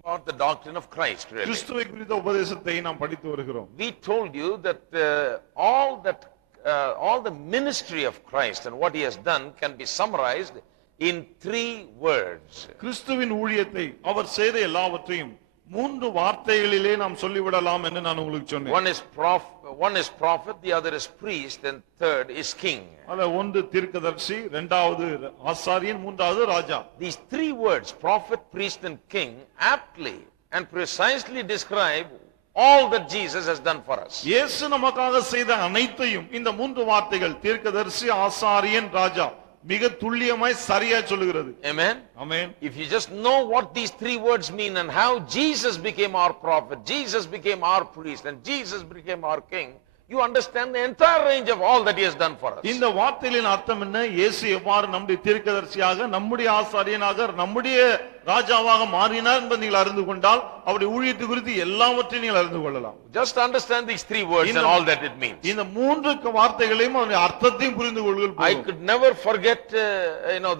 about the doctrine of Christ, really. கிறிஸ்துவை குறித்த உபதேசத்தை நாம் படித்து வருகிறோம். We told you that all the ministry of Christ and what he has done can be summarized in 3 words. கிறிஸ்துவின் ஊழியத்தை அவர் செய்த எல்லாவற்றையும் 3 வார்த்தைகளிலே நாம் சொல்லிவிடலாம் என்று நான் உங்களுக்கு சொன்னேன். One is prophet, the other is priest, and third is king. அத ஒன்று தீர்க்கதரிசி, இரண்டாவது ஆசாரியன், மூன்றாவது ராஜா. These 3 words, prophet, priest and king, aptly and precisely describe all that Jesus has done for us. இயேசு நமக்காக செய்த அனைத்தையும் இந்த 3 வார்த்தைகள் தீர்க்கதரிசி, ஆசாரியன், ராஜா மிக துல்லியமாய் சரியா சொல்லுகிறது. Amen. Amen. If you just know what these 3 words mean and how Jesus became our prophet, Jesus became our priest, and Jesus became our king, you understand the entire range of all that he has done for us. இந்த வார்த்தைகளின் அர்த்தம் என்ன? இயேசு எவ்வாறு நம்முடைய தீர்க்கதரிசியாக, நம்முடைய ஆசாரியனாக, நம்முடைய ராஜாவாக மாறினார் என்பதை நீங்கள் அறிந்து கொண்டால் அவருடைய ஊழியத்தை குறித்து எல்லாவற்றையும் நீங்கள் அறிந்து கொள்ளலாம். Just understand these 3 words and all that it means. இந்த 3 வார்த்தைகளையும் அவருடைய அர்த்தத்தையும் புரிந்து கொள்ளுங்கள். I could never forget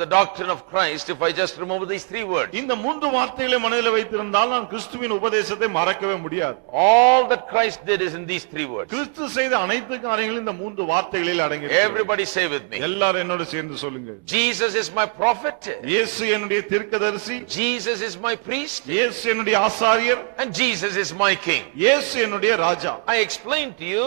the doctrine of Christ if I just remember these 3 words. இந்த 3 வார்த்தைகளை மனதில் வைத்திருந்தால் நான் கிறிஸ்துவின் உபதேசத்தை மறக்கவே முடியாது. All that Christ did is in these 3 words. கிறிஸ்து செய்த அனைத்து காரியங்களும் இந்த 3 வார்த்தைகளில் அடங்கியிருக்கிறது. Everybody say with me. எல்லாரும் என்னோட சேர்ந்து சொல்லுங்க. Jesus is my prophet. இயேசு என்னுடைய தீர்க்கதரிசி. Jesus is my priest. இயேசு என்னுடைய ஆசாரியர். And Jesus is my king. இயேசு என்னுடைய ராஜா. I explained to you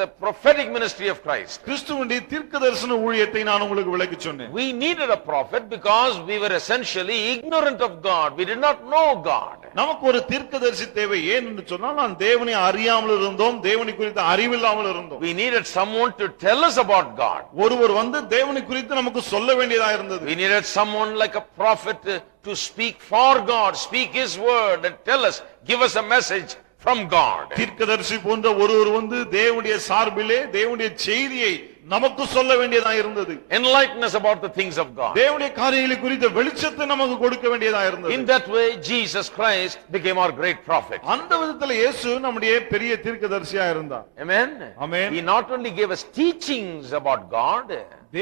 the prophetic ministry of Christ. கிறிஸ்துவின் தீர்க்கதரிசன ஊழியத்தை நான் உங்களுக்கு விளக்கி சொன்னேன். We needed a prophet because we were essentially ignorant of God. We did not know God. நமக்கு ஒரு தீர்க்கதரிசி தேவை. ஏன் என்று சொன்னால் நான் தேவனை அறியாமல் இருந்தோம், தேவனை குறித்த அறிவில்லாமல் இருந்தோம். We needed someone to tell us about God. ஒருவர் வந்து தேவனை குறித்து நமக்கு சொல்ல வேண்டியதா இருந்தது. We needed someone like a prophet to speak for God, speak his word and tell us, give us a message from God. தீர்க்கதரிசி போன்ற ஒருவர் வந்து தேவனுடைய சார்பிலே தேவனுடைய செய்தியை நமக்கு சொல்ல வேண்டியதா இருந்தது. Enlighten us about the things of God. தேவனுடைய காரியங்களை குறித்த வெளிச்சத்தை நமக்கு கொடுக்க வேண்டியதா இருந்தது. In that way Jesus Christ became our great prophet. அந்த விதத்தில் இயேசு நம்முடைய பெரிய தீர்க்கதரிசியா இருந்தார். Amen. Amen. He not only gave us teachings about God,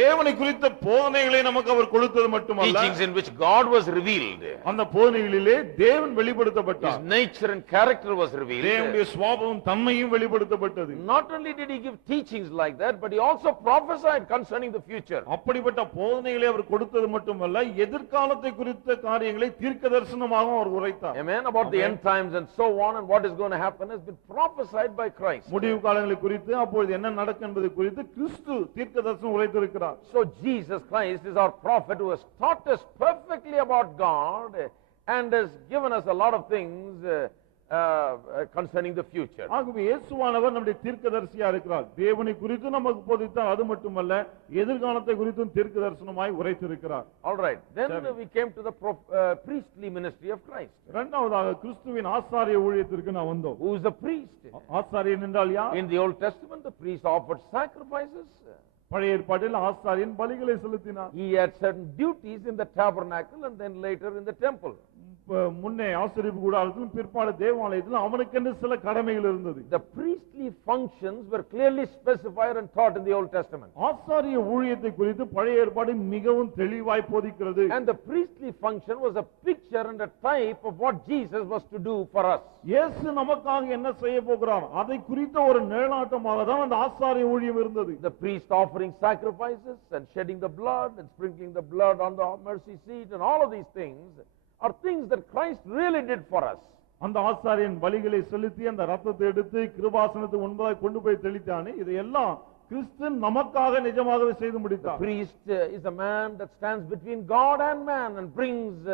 தேவனை குறித்த போதனைகளை நமக்கு அவர் கொடுத்தது மட்டுமல்ல, teachings in which God was revealed. அந்த போதனைகளிலே தேவன் வெளிப்படுத்தப்பட்டார். His nature and character was revealed. தேவனுடைய சுபாவமும் தன்மையும் வெளிப்படுத்தப்பட்டது. Not only did he give teachings like that, but he also prophesied concerning the future. அப்படிப்பட்ட போதனைகளை அவர் கொடுத்தது மட்டுமல்ல, எதிர்காலத்தை குறித்த காரியங்களை தீர்க்கதரிசனமாக அவர் உரைத்தார். Amen. About the end times and so on and what is going to happen has been prophesied by Christ. முடிவு காலங்களை குறித்து அப்பொழுது என்ன நடக்கும் என்பது குறித்து கிறிஸ்து தீர்க்கதரிசனம் உரைத்திருக்கிறார். So Jesus Christ is our prophet who has taught us perfectly about God and has given us a lot of things concerning the future. ஆகவே இயேசுவானவர் நம்முடைய தீர்க்கதரிசியா இருக்கிறார். தேவனை குறித்து நமக்கு போதித்தார். அது மட்டுமல்ல, எதிர்காலத்தை குறித்தும் தீர்க்கதரிசனமாய் உரைத்திருக்கிறார். All right. Then we came to the priestly ministry of Christ. இரண்டாவதாக கிறிஸ்துவின் ஆசாரிய ஊழியத்திற்கு நாம் வந்தோம். Who is a priest? ஆசாரியன் என்றால் யார்? In the Old Testament the priest offered sacrifices. பழைய ஏற்பாட்டில் ஆசாரியன் பலிகளை செலுத்தினார். He had certain duties in the tabernacle and then later in the temple. முன்னே ஆசரிப்பு கூடாரத்திலும் பிற்பாடு தேவாலயத்திலும் அவனுக்கென்று சில கடமைகள் இருந்தது. The priestly functions were clearly specified and taught in the Old Testament. ஆசாரிய ஊழியத்தை குறித்து பழைய ஏற்பாடு மிகவும் தெளிவாய் போதிக்கிறது. And the priestly function was a picture and a type of what Jesus was to do for us. இயேசு நமக்காக என்ன செய்ய போகிறார் அதை குறித்த ஒரு நிழலாட்டமாக தான் அந்த ஆசாரிய ஊழியம் இருந்தது. The priest offering sacrifices and shedding the blood and sprinkling the blood on the mercy seat and all of these things are things that Christ really did for us. அந்த ஆசாரியன் பலிகளை செலுத்தி அந்த ரத்தத்தை எடுத்து கிருபாசனத்துக்கு முன்பாக கொண்டு போய் தெளித்தானே, இதையெல்லாம் கிறிஸ்து நமக்காக நிஜமாகவே செய்து முடித்தார். The priest is a man that stands between God and man and brings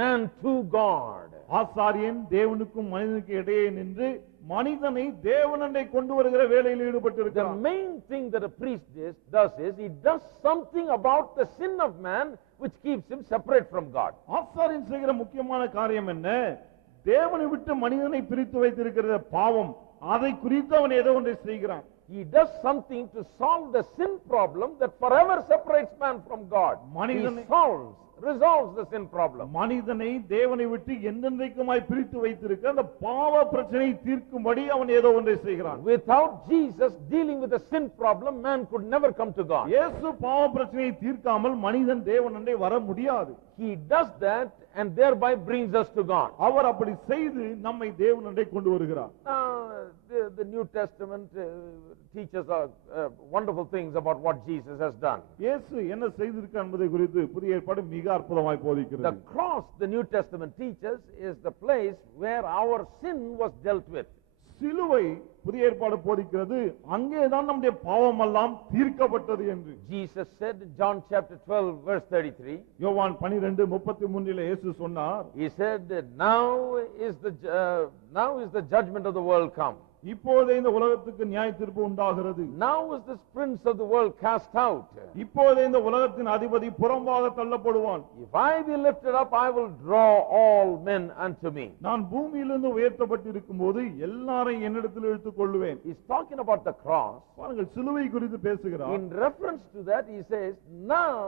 man to God. ஆசாரியன் தேவனுக்கும் மனிதனுக்கும் இடையே நின்று மனிதனை தேவனண்டை கொண்டு வருகிற வேலையில் ஈடுபட்டிருக்கிறார். The main thing that a priest does is he does something about the sin of man which keeps him separate from God. ஆசாரியன் செய்கிற முக்கியமான காரியம் என்ன? தேவனை விட்டு மனிதனை பிரித்து வைத்திருக்கிற பாவம், அதை குறித்து அவன் ஏதோ ஒன்றை செய்கிறான். He does something to solve the sin problem that forever separates man from God. He solves resolves the sin problem. மனிதனை தேவனை விட்டு என்றென்றைக்குமாய் பிரித்து வைத்திருக்க அந்த பாவ பிரச்சனையை தீர்க்கும்படி அவன் ஏதோ ஒன்றை செய்கிறான். Without Jesus dealing with the sin problem, man could never come to God. இயேசு பாவ பிரச்சனையை தீர்க்காமல் மனிதன் தேவனண்டை வர முடியாது. He does that and thereby brings us to God. அவர் அப்படி செய்து நம்மை தேவனண்டை கொண்டு வருகிறார். The New Testament teaches wonderful things about what Jesus has done. இயேசு என்ன செய்திருக்கார் என்பதை குறித்து புதிய ஏற்பாடு மிக அற்புதமாய் போதிக்கிறது. The cross, the New Testament teaches, is the place where our sin was dealt with. சிலுவை புதிய ஏற்பாடு போதிக்கிறது அங்கேதான் நம்முடைய பாவம் எல்லாம் தீர்க்கப்பட்டது என்று. Jesus said in John chapter 12 verse 33. யோவான் 12:33 இயேசு சொன்னார். He said, now is the judgment of the world come. இப்போதே இந்த உலகத்துக்கு நியாய தீர்ப்பு உண்டாகிறது. Now is this prince of the world cast out. இப்போதே இந்த உலகத்தின் அதிபதி புறம்பாக தள்ளப்படுவான். If I be lifted up, I will draw all men unto me. நான் பூமியிலிருந்து உயர்த்தப்பட்டிருக்கும்போது எல்லாரையும் என்னிடத்தில் இழுத்துக் கொள்ளுவேன். He's talking about the cross. பாருங்கள் சிலுவை குறித்து பேசுகிறார். In reference to that he says, now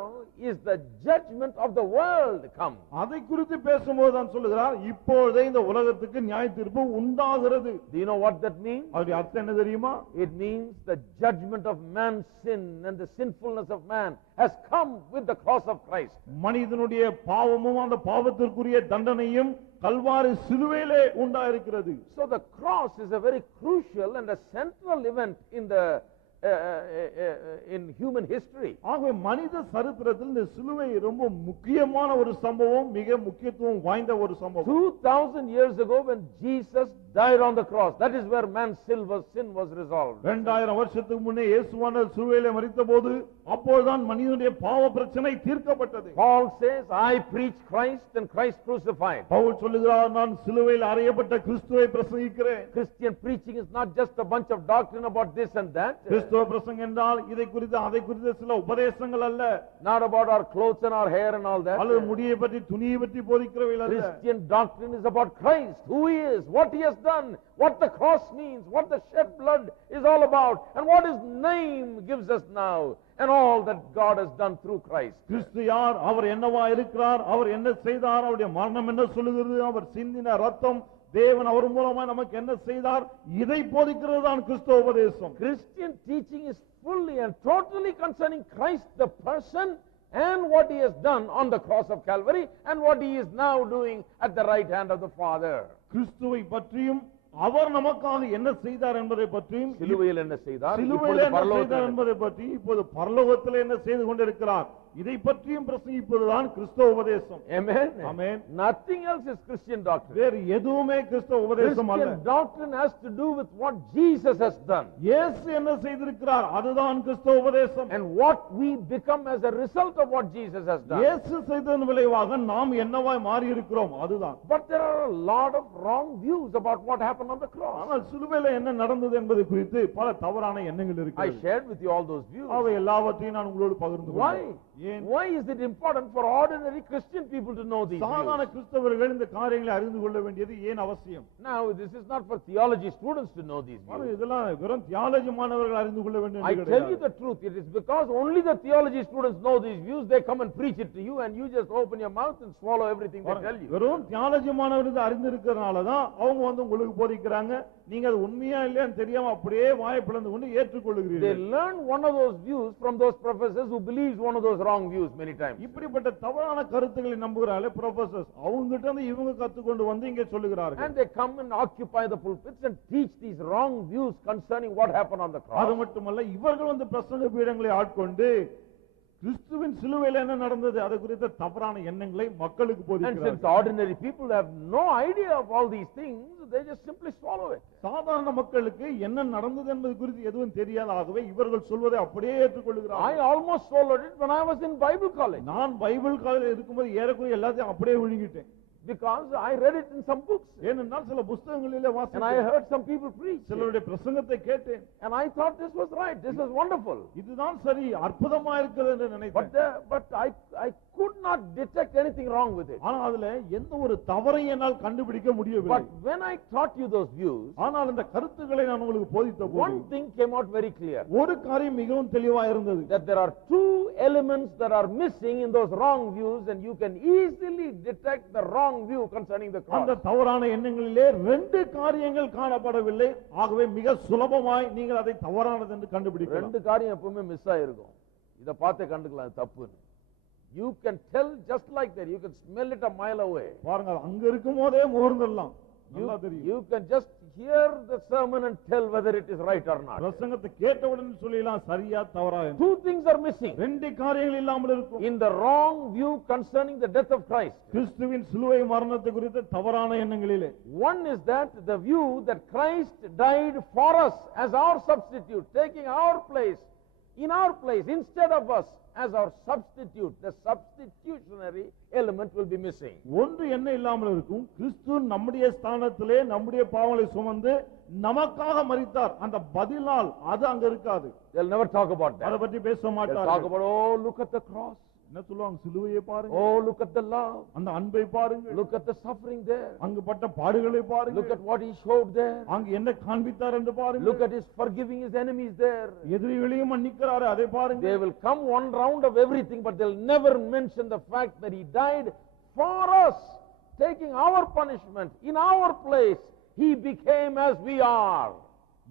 is the judgment of the world come. அதை குறித்து பேசும்போது தான் சொல்லுகிறார் இப்போதே இந்த உலகத்துக்கு நியாய தீர்ப்பு உண்டாகிறது. Do you know what that means? அதோட அர்த்தம் என்ன தெரியுமா? It means the judgment of man's sin and the sinfulness of man has come with the cross of Christ. மனிதனுடைய பாவமும் அந்த பாவத்திற்குரிய தண்டனையும் கல்வாரி சிலுவையிலே உண்டாயிருக்கிறது. So the cross is a very crucial and a central event in human history. ஆகவே மனித சரித்திரத்தில் இந்த சிலுவை ரொம்ப முக்கியமான ஒரு சம்பவம், மிக முக்கியத்துவம் வாய்ந்த ஒரு சம்பவம். 2000 years ago when Jesus died on the cross, that is where man's sin was resolved. 2000 வருஷத்துக்கு முன்னே இயேசுவானவர் சிலுவையிலே மரித்தபோது அப்போதுதான் மனிதனுடைய பாவ பிரச்சனை தீர்க்கப்பட்டது. Paul says, I preach Christ and Christ crucified. Pavul சொல்லுகிறார் நான் சிலுவையில் அறையப்பட்ட கிறிஸ்துவை பிரசங்கிக்கிறேன். Christian preaching is not just a bunch of doctrine about this and that. கிறிஸ்துவ பிரசங்கம் என்றால் இதை குறித்து அதை குறித்து சில உபதேசங்கள் அல்ல. Not about our clothes and our hair and all that. அல்லது முடியை பற்றி துணியை பற்றி போதிக்கிறவைகள் அல்ல. Christian doctrine is about Christ, who he is, what he has done, what the cross means, what the shed blood is all about, and what his name gives us now, and all that God has done through Christ. கிறிஸ்து யார், அவர் என்னவா இருக்கிறார், அவர் என்ன செய்தார், அவருடைய மரணம் என்ன சொல்லுகிறது, அவர் சிந்தின ரத்தம், தேவன் அவர் மூலமா நமக்கு என்ன செய்தார், இதை போதிக்கிறது தான் கிறிஸ்தவ உபதேசம். Christian teaching is fully and totally concerning Christ the person and what he has done on the cross of Calvary and what he is now doing at the right hand of the Father. கிறிஸ்துவை பற்றியும் அவர் நமக்காக என்ன செய்தார் என்பதை பற்றியும், சிலுவையில் என்ன செய்தார், சிலுவையில் என்ன செய்தார் என்பதை பற்றி, இப்போது பரலோகத்தில் என்ன செய்து கொண்டிருக்கிறார், இதை பற்றியும் பிரசங்கிப்பதுதான் கிறிஸ்தவ உபதேசம். Amen. Amen. Nothing else is Christian doctrine. வேறு எதுவுமே கிறிஸ்தவ உபதேசம் அல்ல. Christian doctrine has to do with what Jesus has done. இயேசு என்ன செய்திருக்கிறார், அதுதான் கிறிஸ்தவ உபதேசம். And what we become as a result of what Jesus has done. இயேசு செய்ததன் விளைவாக நாம் என்னவாய் மாறி இருக்கிறோம், அதுதான். But there are a lot of wrong views about what happened on the cross. ஆனால் சிலுவையில் என்ன நடந்தது என்பது குறித்து பல தவறான எண்ணங்கள் I இருக்கிறது. shared with you all those views. அவை எல்லாவற்றையும் நான் உங்களோடு பகிர்ந்து Why? கொண்டேன். ஏன்? Why is it important for ordinary Christian people to know these சாதாரண views? கிறிஸ்தவர்கள் இந்த காரியங்களை அறிந்து கொள்ள வேண்டியது ஏன் அவசியம்? Now, this is not for theology students to know these views. இதெல்லாம் வெறும் தியாலஜி மாணவர்கள் அறிந்து கொள்ள வேண்டியது I tell you கிடையாது. the truth, it is because only the theology students know these views, they come and preach it to you and you just open your mouth and swallow everything they tell you. வெறும் theology மாணவர்கள் அறிந்திருக்கிறதுனால தான் அவங்க வந்து உங்களுக்கு போதிக்கிறாங்க, நீங்க அது உண்மையா இல்லையான்னு தெரியாம அப்படியே வாயை பிளந்து கொண்டு They ஏற்றுக்கொள்ளுகிறீர்கள். learn one of those views from those professors who believes one of those wrong views many times. இப்படிப்பட்ட தவறான கருத்துக்களை நம்புகிறார்களே ப்ரொஃபசர்ஸ், அவங்க கிட்ட இருந்து இவங்க கத்துக்கொண்டு வந்து இங்கே சொல்லுகிறார்கள். And they come and occupy the pulpits and teach these wrong views concerning what happened on the அது cross. மட்டுமல்ல, இவர்கள் வந்து பிரசங்க பீடங்களை ஆட்கொண்டு கிறிஸ்துவின் சிலுவையில் என்ன நடந்தது அது குறித்த தவறான எண்ணங்களை மக்களுக்கு And போதிக்கிறார்கள். since ordinary people have no idea of all these things, they just simply swallow it. சாதாரண மக்களுக்கு என்ன நடந்தது என்பது குறித்து எதுவும் தெரியாதாகவே இவர்கள் சொல்வதை அப்படியே I ஏற்றுக்கொள்கிறார்கள். almost swallowed it when I was in Bible college நான் பைபிள் காலேஜில் இருக்கும்போது ஏறக்குறைய எல்லாத்தையும் அப்படியே விழுங்கிட்டேன். because I read it in some books ஏனென்றால் சில புத்தகங்களிலே and I வாசித்தேன், heard some people preach சிலருடைய பிரசங்கத்தை கேட்டேன். and I thought this was right, this was wonderful. இதுதான் சரி, அற்புதமா இருக்கிறது என்று நினைத்தேன். But I could not detect anything wrong with it. ஆனா அதுல எந்த ஒரு தவறையும் என்னால் கண்டுபிடிக்க முடியவில்லை. But when I taught you those views, ஆனால் இந்த கருத்துக்களை நான் உங்களுக்கு போதித்த போது one thing came out very clear. ஒரு காரியம் மிகவும் தெளிவா இருந்தது. That there are two elements that are missing in those wrong views, and you can easily detect the wrong view concerning the cross. அந்த தவறான எண்ணங்களிலே ரெண்டு காரியங்கள் காணப்படவில்லை. ஆகவே மிக சுலபமாய் நீங்கள் அதை தவறானது என்று கண்டுபிடிக்கலாம். ரெண்டு காரியம் எப்பவுமே மிஸ் ஆயிருக்கும். இத பார்த்தே கண்டுக்கலாம் அது தப்புன்னு. You can tell just like that. You can smell it a mile away. பாருங்க அங்க இருக்கும்போதே முகர்ந்தறலாம். நல்லா தெரியும். You can just hear the sermon and tell whether it is right or not. பிரசங்கத்தை கேட்டவுடனே சொல்லலாம் சரியா தவறா என்று. Two things are missing. ரெண்டு காரியங்கள் இல்லாமல் இருக்கும். In the wrong view concerning the death of Christ. கிறிஸ்துவின் சிலுவை மரணத்தை குறித்த தவறான எண்ணங்களிலே. One is that the view that Christ died for us as our substitute, taking our place, in our place, instead of us, as our substitute. The substitutionary element will be missing. ஒன்று என்ன இல்லாமல் இருக்கும், கிறிஸ்து நம்முடைய ஸ்தானத்திலே நம்முடைய பாவங்களை சுமந்து நமக்காக மரித்தார். அந்த பதிலால் அது அங்க இருக்காது. They'll never talk about that. அத பத்தி பேச They'll மாட்டார்கள். talk about, oh, look at the cross. என்ன சொல்லுவாங்க, சிலுவையை பாருங்க. Oh, look at the love. அந்த அன்பை பாருங்க. Look at the suffering there. அங்கு பட்ட பாடுகளை பாருங்க. Look at what he showed there. அங்கு என்ன காண்பித்தார் என்று பாருங்க. Look at his forgiving his enemies there. எதிரிகளையும் மன்னிக்கிறார், அதை பாருங்க. They will come one round of everything, but they'll never mention the fact that he died for us, taking our punishment in our place. He became as we are.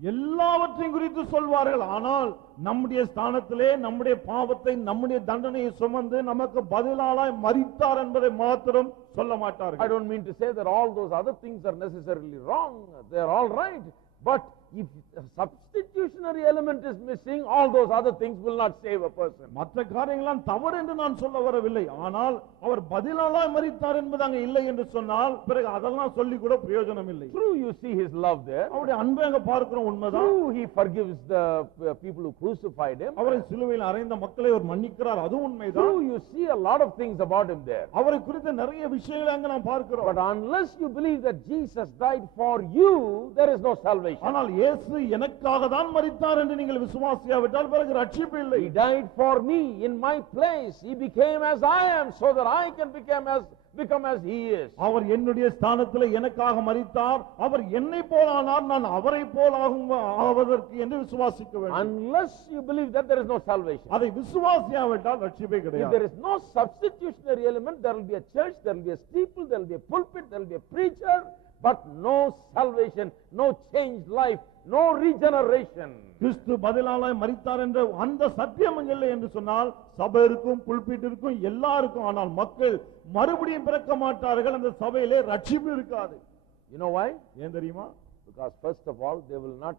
எல்லாவற்றையும் குறித்து சொல்வார்கள். ஆனால் நம்முடைய ஸ்தானத்திலே நம்முடைய பாவத்தை நம்முடைய தண்டனையை சுமந்து நமக்கு பதிலாய் மரித்தார் என்பதை மாத்திரம் சொல்ல மாட்டார்கள். I don't mean to say that all those other things are necessarily wrong. They are all right. But if a substitutionary element is missing, all those other things will not save a person. மற்ற காரியங்களாம் தவறு என்று நான் சொல்ல வரவில்லை. ஆனால் அவர் பதிலாய் மரித்தார் என்பது அங்க இல்லை என்று சொன்னால் பிறகு அதெல்லாம் சொல்லி கூட பிரயோஜனம் இல்லை. True, you see his love there. அவருடைய அன்பை அங்க பார்க்கிறோம், உண்மைதான். True, he forgives the people who crucified him. அவரை சிலுவையில் அறைந்த மக்களை அவர் மன்னிக்கிறார், அது உண்மைதான். True, you see a lot of things about him there. அவரை குறித்த நிறைய விஷயங்களை அங்க நாம் பார்க்கிறோம். But unless you believe that Jesus died for you, there is no salvation. ஆனால் இயேசு எனக்காக தான் மரித்தார் என்று நீங்கள் விசுவாசியாவிட்டால் பிறகு ரட்சிப்பு இல்லை. He died for me in my place. He became as I am so that I can become as he is. அவர் என்னுடைய ஸ்தானத்திலே எனக்காக மரித்தார். அவர் என்னை போலானார், நான் அவரை போல் ஆவதற்கு என்று விசுவாசிக்க வேண்டும். Unless you believe that, there is no salvation. அதை விசுவாசியாவிட்டால் ரட்சிப்பே If கிடையாது. there is no substitutionary element, there will be a church, there will be a steeple, there will be a pulpit, there will be a preacher, but no salvation, no changed life, no regeneration. கிறிஸ்து பதிலாய் மரித்தார் என்ற அந்த சத்தியம் இல்லை என்று சொன்னால் சபை இருக்கும், pulpit இருக்கும், எல்லாருக்கும். ஆனால் மக்கள் மறுபடியும் பிறக்க மாட்டார்கள். அந்த சபையிலே ரட்சிப்பு இருக்காது. You know why? ஏன் தெரியுமா? Because first of all, they will not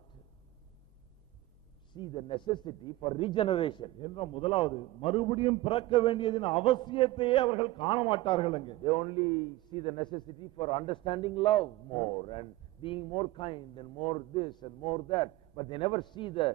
see the necessity for regeneration. என்ற முதலாவது மறுபடியும் பிறக்க வேண்டியதின் அவசியத்தையே அவர்கள் காண மாட்டார்கள். அங்கே They only see the necessity for understanding love more and being more kind and more this and more that, but they never see the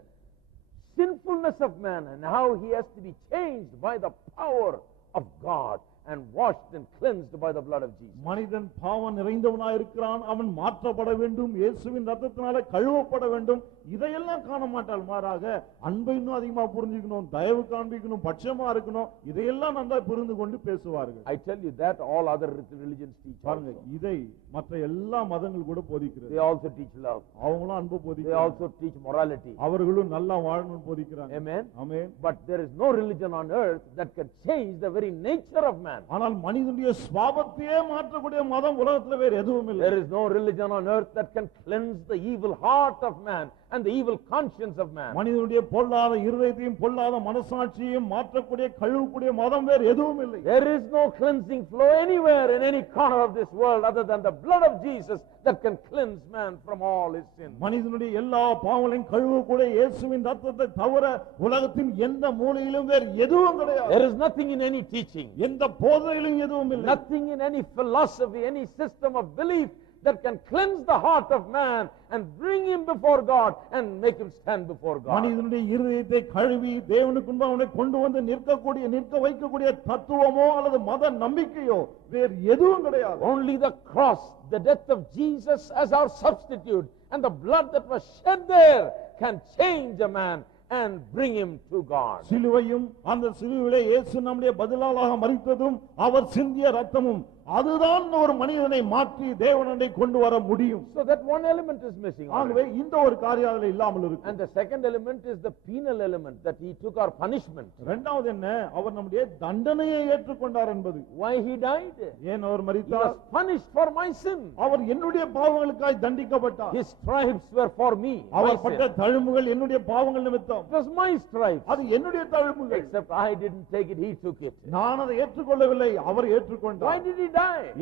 sinfulness of man and how he has to be changed by the power of God and washed and cleansed by the blood of Jesus. மனிதன் பாவம் நிறைந்தவனாய் இருக்கிறான், அவன் மாற்றப்பட வேண்டும், இயேசுவின் இரத்தத்தினாலே கழுவப்பட வேண்டும். இதையெல்லாம் காண மாட்டாள். மாறாக அன்பை இன்னும் அதிகமா புரிஞ்சுக்கணும், தயவு காண்பிக்கணும், பட்சமா இருக்கணும், இதையெல்லாம் நன்றா புரிந்து கொண்டு பேசுவார்கள். I tell you that all other religions teach. பாருங்க, இதை மற்ற எல்லா மதங்கள் கூட போதிக்கிறது. They also teach love. அவங்களும் அன்பு They போதிக்கிறாங்க. also teach morality. அவர்களும் நல்லா வாழணும்னு போதிக்கிறாங்க. Amen. Amen. But there is no religion on earth that can change the very nature of man. ஆனால் மனிதனுடைய சுபாவத்தையே மாற்றக்கூடிய மதம் உலகத்துல வேற எதுவும் இல்லை. There is no religion on earth that can cleanse the evil heart of man and the evil conscience of man. மனிதனுடைய பொல்லாத இருதயத்தையும் பொல்லாத மனசாட்சியையும் மாற்றக்கூடிய கழுவக்கூடிய மதம் வேற எதுவும் இல்லை. There is no cleansing flow anywhere in any corner of this world other than the blood of Jesus that can cleanse man from all his sins. மனிதனுடைய எல்லா பாவங்களையும் கழுவக்கூடிய இயேசுவின் இரத்தத்தை தவிர உலகத்தின் எந்த மூலையிலும் வேற எதுவும் கிடையாது. There is nothing in any teaching, எந்த போதனையிலும் எதுவும் இல்லை. nothing in any philosophy, any system of belief that can cleanse the heart of man and bring him before God and make him stand before God. மனிதனுடைய இருதயத்தை கழுவி தேவனுக்கு முன்பாக அவனை கொண்டு வந்து நிற்க வைக்கக்கூடிய தத்துவமோ அல்லது மத நம்பிக்கையோ வேறு எதுவும் கிடையாது. Only the cross, the death of Jesus as our substitute and the blood that was shed there can change a man and bring him to God. சிலுவையும் அந்த சிலுவையிலே இயேசு நம்முடைய பதிலாளாக மரித்ததும் அவர் சிந்திய ரத்தமும் அதுதான் ஒரு மனிதனை மாற்றி தேவனண்டை கொண்டு வர முடியும். So that one element is missing. ஆகவே இந்த ஒரு காரியம் அதில் இல்லாமல் இருக்கு. And the second element is the penal element, that he took our punishment. இரண்டாவது என்ன, அவர் நம்முடைய தண்டனையை ஏற்றுக்கொண்டார் என்பது. Why he died? ஏன் அவர் He மரித்தார்? was punished for my sin. அவர் என்னுடைய பாவங்களுக்காய் தண்டிக்கப்பட்டார். His stripes were for me. Our my பட்ட sin. தழும்புகள் என்னுடைய பாவங்கள் நிமித்தம். It was my stripes. அது என்னுடைய தழும்புகள். Except I didn't take it, he took it. நான் அதை ஏற்றுக்கொள்ளவில்லை, அவர் Why ஏற்றுக்கொண்டார். did he die?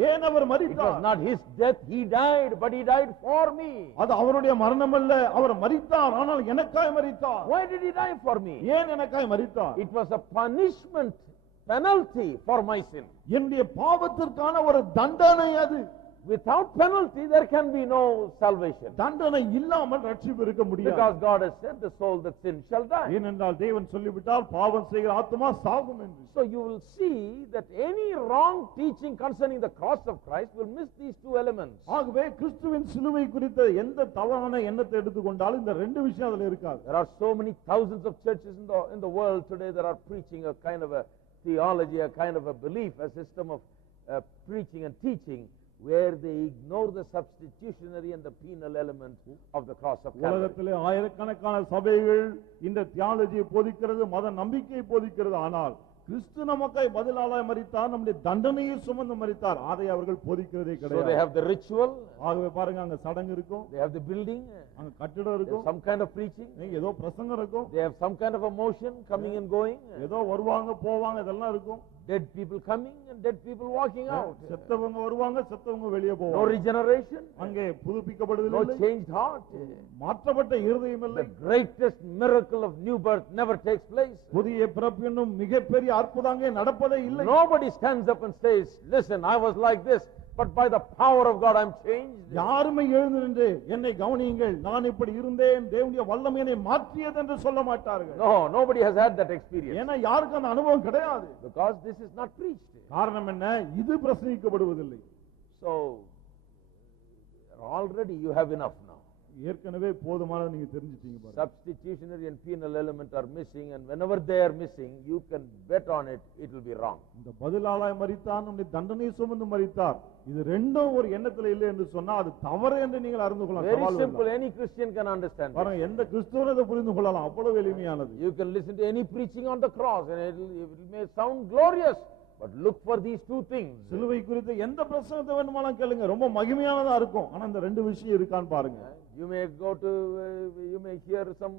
ஏன் அவர் It was மரித்தார்? not his death, he died, but he died for me. அது அவருடைய மரணம் அல்ல, அவர் மரித்தார், ஆனால் எனக்காய் மரித்தார். Why did he die for me? ஏன் எனக்காய் மரித்தார்? It was a punishment, penalty for my sin. என்னுடைய பாவத்திற்கான ஒரு தண்டனை அது. Without penalty, there can be no salvation. தண்டனை இல்லாமல் ரட்சிப்பு இருக்க முடியாது. Because God has said, the soul that sins shall die. ஏனென்றால் தேவன் சொல்லிவிட்டால் பாவம் செய்கிற ஆத்துமா சாகும் என்று. So you will see that any wrong teaching concerning the cross of Christ will miss these two elements. ஆகவே கிறிஸ்துவின் சிலுவை குறித்த எந்த தவறான எண்ணத்தை எடுத்துக்கொண்டாலும் இந்த ரெண்டு விஷயம் அதுல இருக்காது. There are so many thousands of churches in the world today that are preaching a kind of a theology, a kind of a belief, a system of preaching and teaching, where they ignore the substitutionary and the penal element of the cross of Calvary. உலகத்திலே ஆயிரக்கணக்கான சபைகள் இந்த தியாலஜியை போதிக்கிறது, மத நம்பிக்கையை போதிக்கிறது. ஆனால் கிறிஸ்து நமக்காய் பதிலாளாய் மரித்தார், நம்முடைய தண்டனையை சுமந்து மரித்தார், அதை அவர்கள் போதிக்கிறதே So they கிடையாது. have the ritual, ஆகவே பாருங்க, அங்க சடங்கு இருக்கும், they have the building, அங்க கட்டிடம் they have இருக்கும், some kind of preaching, ஏதோ பிரசங்கம் இருக்கும், they have some kind of a motion coming and going, ஏதோ வருவாங்க போவாங்க, இதெல்லாம் இருக்கும். dead people coming and dead people walking out. செத்தவங்க வருவாங்க, செத்தவங்க வெளியே No போவாங்க. regeneration, அங்கே no புதுப்பிக்கப்படுவதில்லை, changed heart. மாற்றப்பட்ட இருதயம் இல்லை. The greatest miracle of new birth never takes place. புதிய பிறப்பு என்னும் மிகப்பெரிய அற்புதங்க நடப்பதே இல்லை. Nobody stands up and says, listen, I was like this, but by the power of God I'm changed. யாருமே எழுந்து நின்று என்னை கவனியுங்கள், நான் இப்படி இருந்தேன், தேவனுடைய வல்லமை என்னை மாற்றியது என்று சொல்ல மாட்டார்கள். No, nobody has had that experience. ஏன்னா யாருக்கும் அந்த அனுபவம் கிடையாது. Because this is not preached. காரணம் என்ன, இது பிரசங்கிக்கப்படுவதில்லை. So, already you have enough now. ஏற்கனவே போதுமானது நீங்க தெரிஞ்சிட்டீங்க பாருங்க. Substitutionary and penal element are missing, and whenever they are missing, you can bet on it, it will be wrong. இந்த பதிலாளாய் மரித்தார், நம்முடைய தண்டனை சுமந்து மரித்தார், இது ரெண்டும் ஒரு எண்ணத்துல இல்லை என்று சொன்னா அது தவறு என்று நீங்கள் அறிந்து கொள்ளலாம். Very சவால் simple, இல்லை. any Christian can understand this. பாருங்க, எந்த கிறிஸ்தவனும் இதை புரிந்து கொள்ளலாம், அவ்வளவு எளிமையானது. You can listen to any preaching on the cross, and it may sound glorious, but look for these two things. சிலுவை குறித்து எந்த பிரசங்கத்தை வேண்டுமானாலும் கேளுங்க, ரொம்ப மகிமையானதா இருக்கும். ஆனா இந்த ரெண்டு விஷயம் இருக்கான்னு பாருங்க. You may go to, you may hear some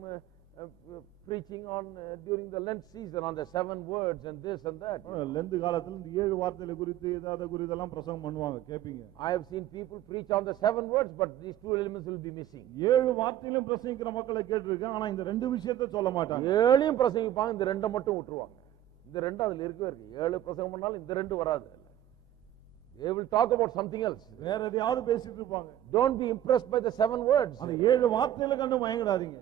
preaching on during the Lent season on the 7 words and this and that. Lent காலத்துல இந்த 7 வார்த்தைகளை குறித்து ஏதாவது குறித்தெல்லாம் பிரசங்கம் பண்ணுவாங்க, கேப்பீங்க. I have seen people preach on the 7 words, but these two elements will be missing. 7 வார்த்தையிலும் பிரசங்கிக்கிற மக்களை கேட்டிருக்கேன், ஆனா இந்த ரெண்டு விஷயத்தை சொல்ல மாட்டாங்க. 7 பிரசங்கிப்பாங்க, இந்த ரெண்டை மட்டும் விட்டுருவாங்க. இந்த ரெண்டு அதுல இருக்கவே இருக்கு. 7 பிரசங்கம் பண்ணாலும் இந்த ரெண்டு வராது. They will talk about something else. வேற எதையாவது பேசிட்டு இருப்பாங்க. Don't be impressed by the 7 words. அந்த 7 வார்த்தையில கண்டு மயங்கிடாதீங்க.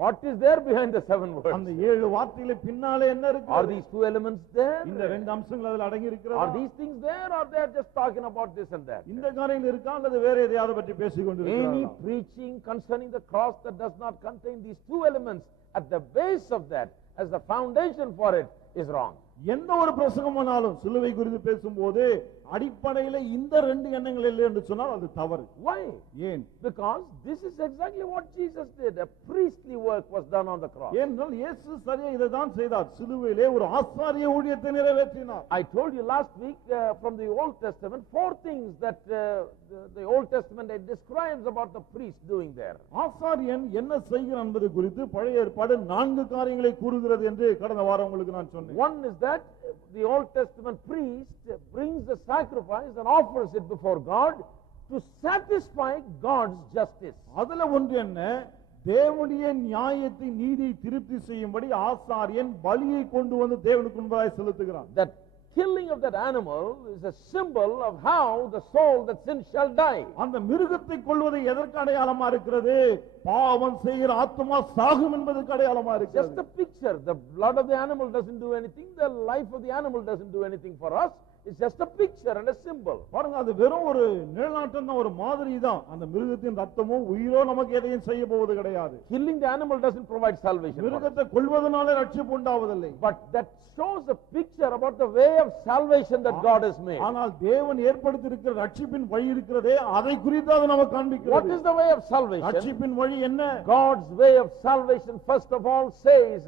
What is there behind the 7 words? அந்த 7 வார்த்தையில பின்னாலே என்ன இருக்கு? Are these two elements there? இந்த ரெண்டு அம்சங்கள் அதுல அடங்கி இருக்கிறதா? Are these things there, or they are just talking about this and that? இந்த காரியங்கள் இருக்கா அல்லது வேற எதையாவது பற்றி பேசிக் Any கொண்டிருக்கிறார்களா? preaching concerning the cross that does not contain these two elements at the base of that, as the foundation for it, is wrong. எந்த ஒரு பிரசங்கமானாலும் சிலுவை குறித்து பேசும்போது அடிப்படையில இந்த ரெண்டு எண்ணங்கள் இல்லை என்று சொன்னால் அது தவறு. Why? ஏன்? Because this is exactly what Jesus did. A priestly work was done on the cross. ஏனென்றால் இயேசு சரியா இதை தான் செய்தார். சிலுவையிலே ஒரு ஆசாரிய ஊழியத்தை நிறைவேற்றினார். I told you last week from the Old Testament 4 things that the Old Testament describes about the priest doing there. ஆசாரியன் என்ன செய்கிறான் என்பது குறித்து பழைய ஏற்பாடு 4 காரியங்களை கூறுகிறது என்று கடந்த வாரம் உங்களுக்கு நான் சொன்னேன். One is that the Old Testament priest brings the sacrifice and offers it before God to satisfy God's justice. அதுல ஒன்று என்ன, தேவனுடைய நியாயத்தை நீதியை திருப்தி செய்யும்படி ஆசாரியன் பலியை கொண்டு வந்து தேவனுக்கு முன்பாக செலுத்துகிறான். That killing of that animal is a symbol of how the soul that sins shall die. அந்த மிருகத்தை கொல்வது எதற்கு அடையாளமா இருக்கிறது? பாவம் செய்கிற ஆத்துமா சாகும் என்பதற்கு அடையாளமா Just இருக்கிறது. a picture. The blood of the animal doesn't do anything. The life of the animal doesn't do anything for us. It's just a picture and a symbol. பாருங்க, அது வெறும் ஒரு நிழலாட்டம் தான், ஒரு மாதிரி தான். அந்த மிருகத்தின் ரத்தமும் உயிரோ நமக்கு எதையும் செய்ய போவது கிடையாது. Killing the animal doesn't provide salvation. மிருகத்தை கொல்வதனாலே ரட்சிப்பு உண்டாவதில்லை. But that shows a picture about the way of salvation that God has made. ஆனால் தேவன் ஏற்படுத்தி இருக்கிற ரட்சிப்பின் வழி இருக்கிறதே, அதை குறித்து அது நமக்கு காண்பிக்கிறது. What is the way of salvation? ரட்சிப்பின் வழி என்ன? God's way of salvation first of all says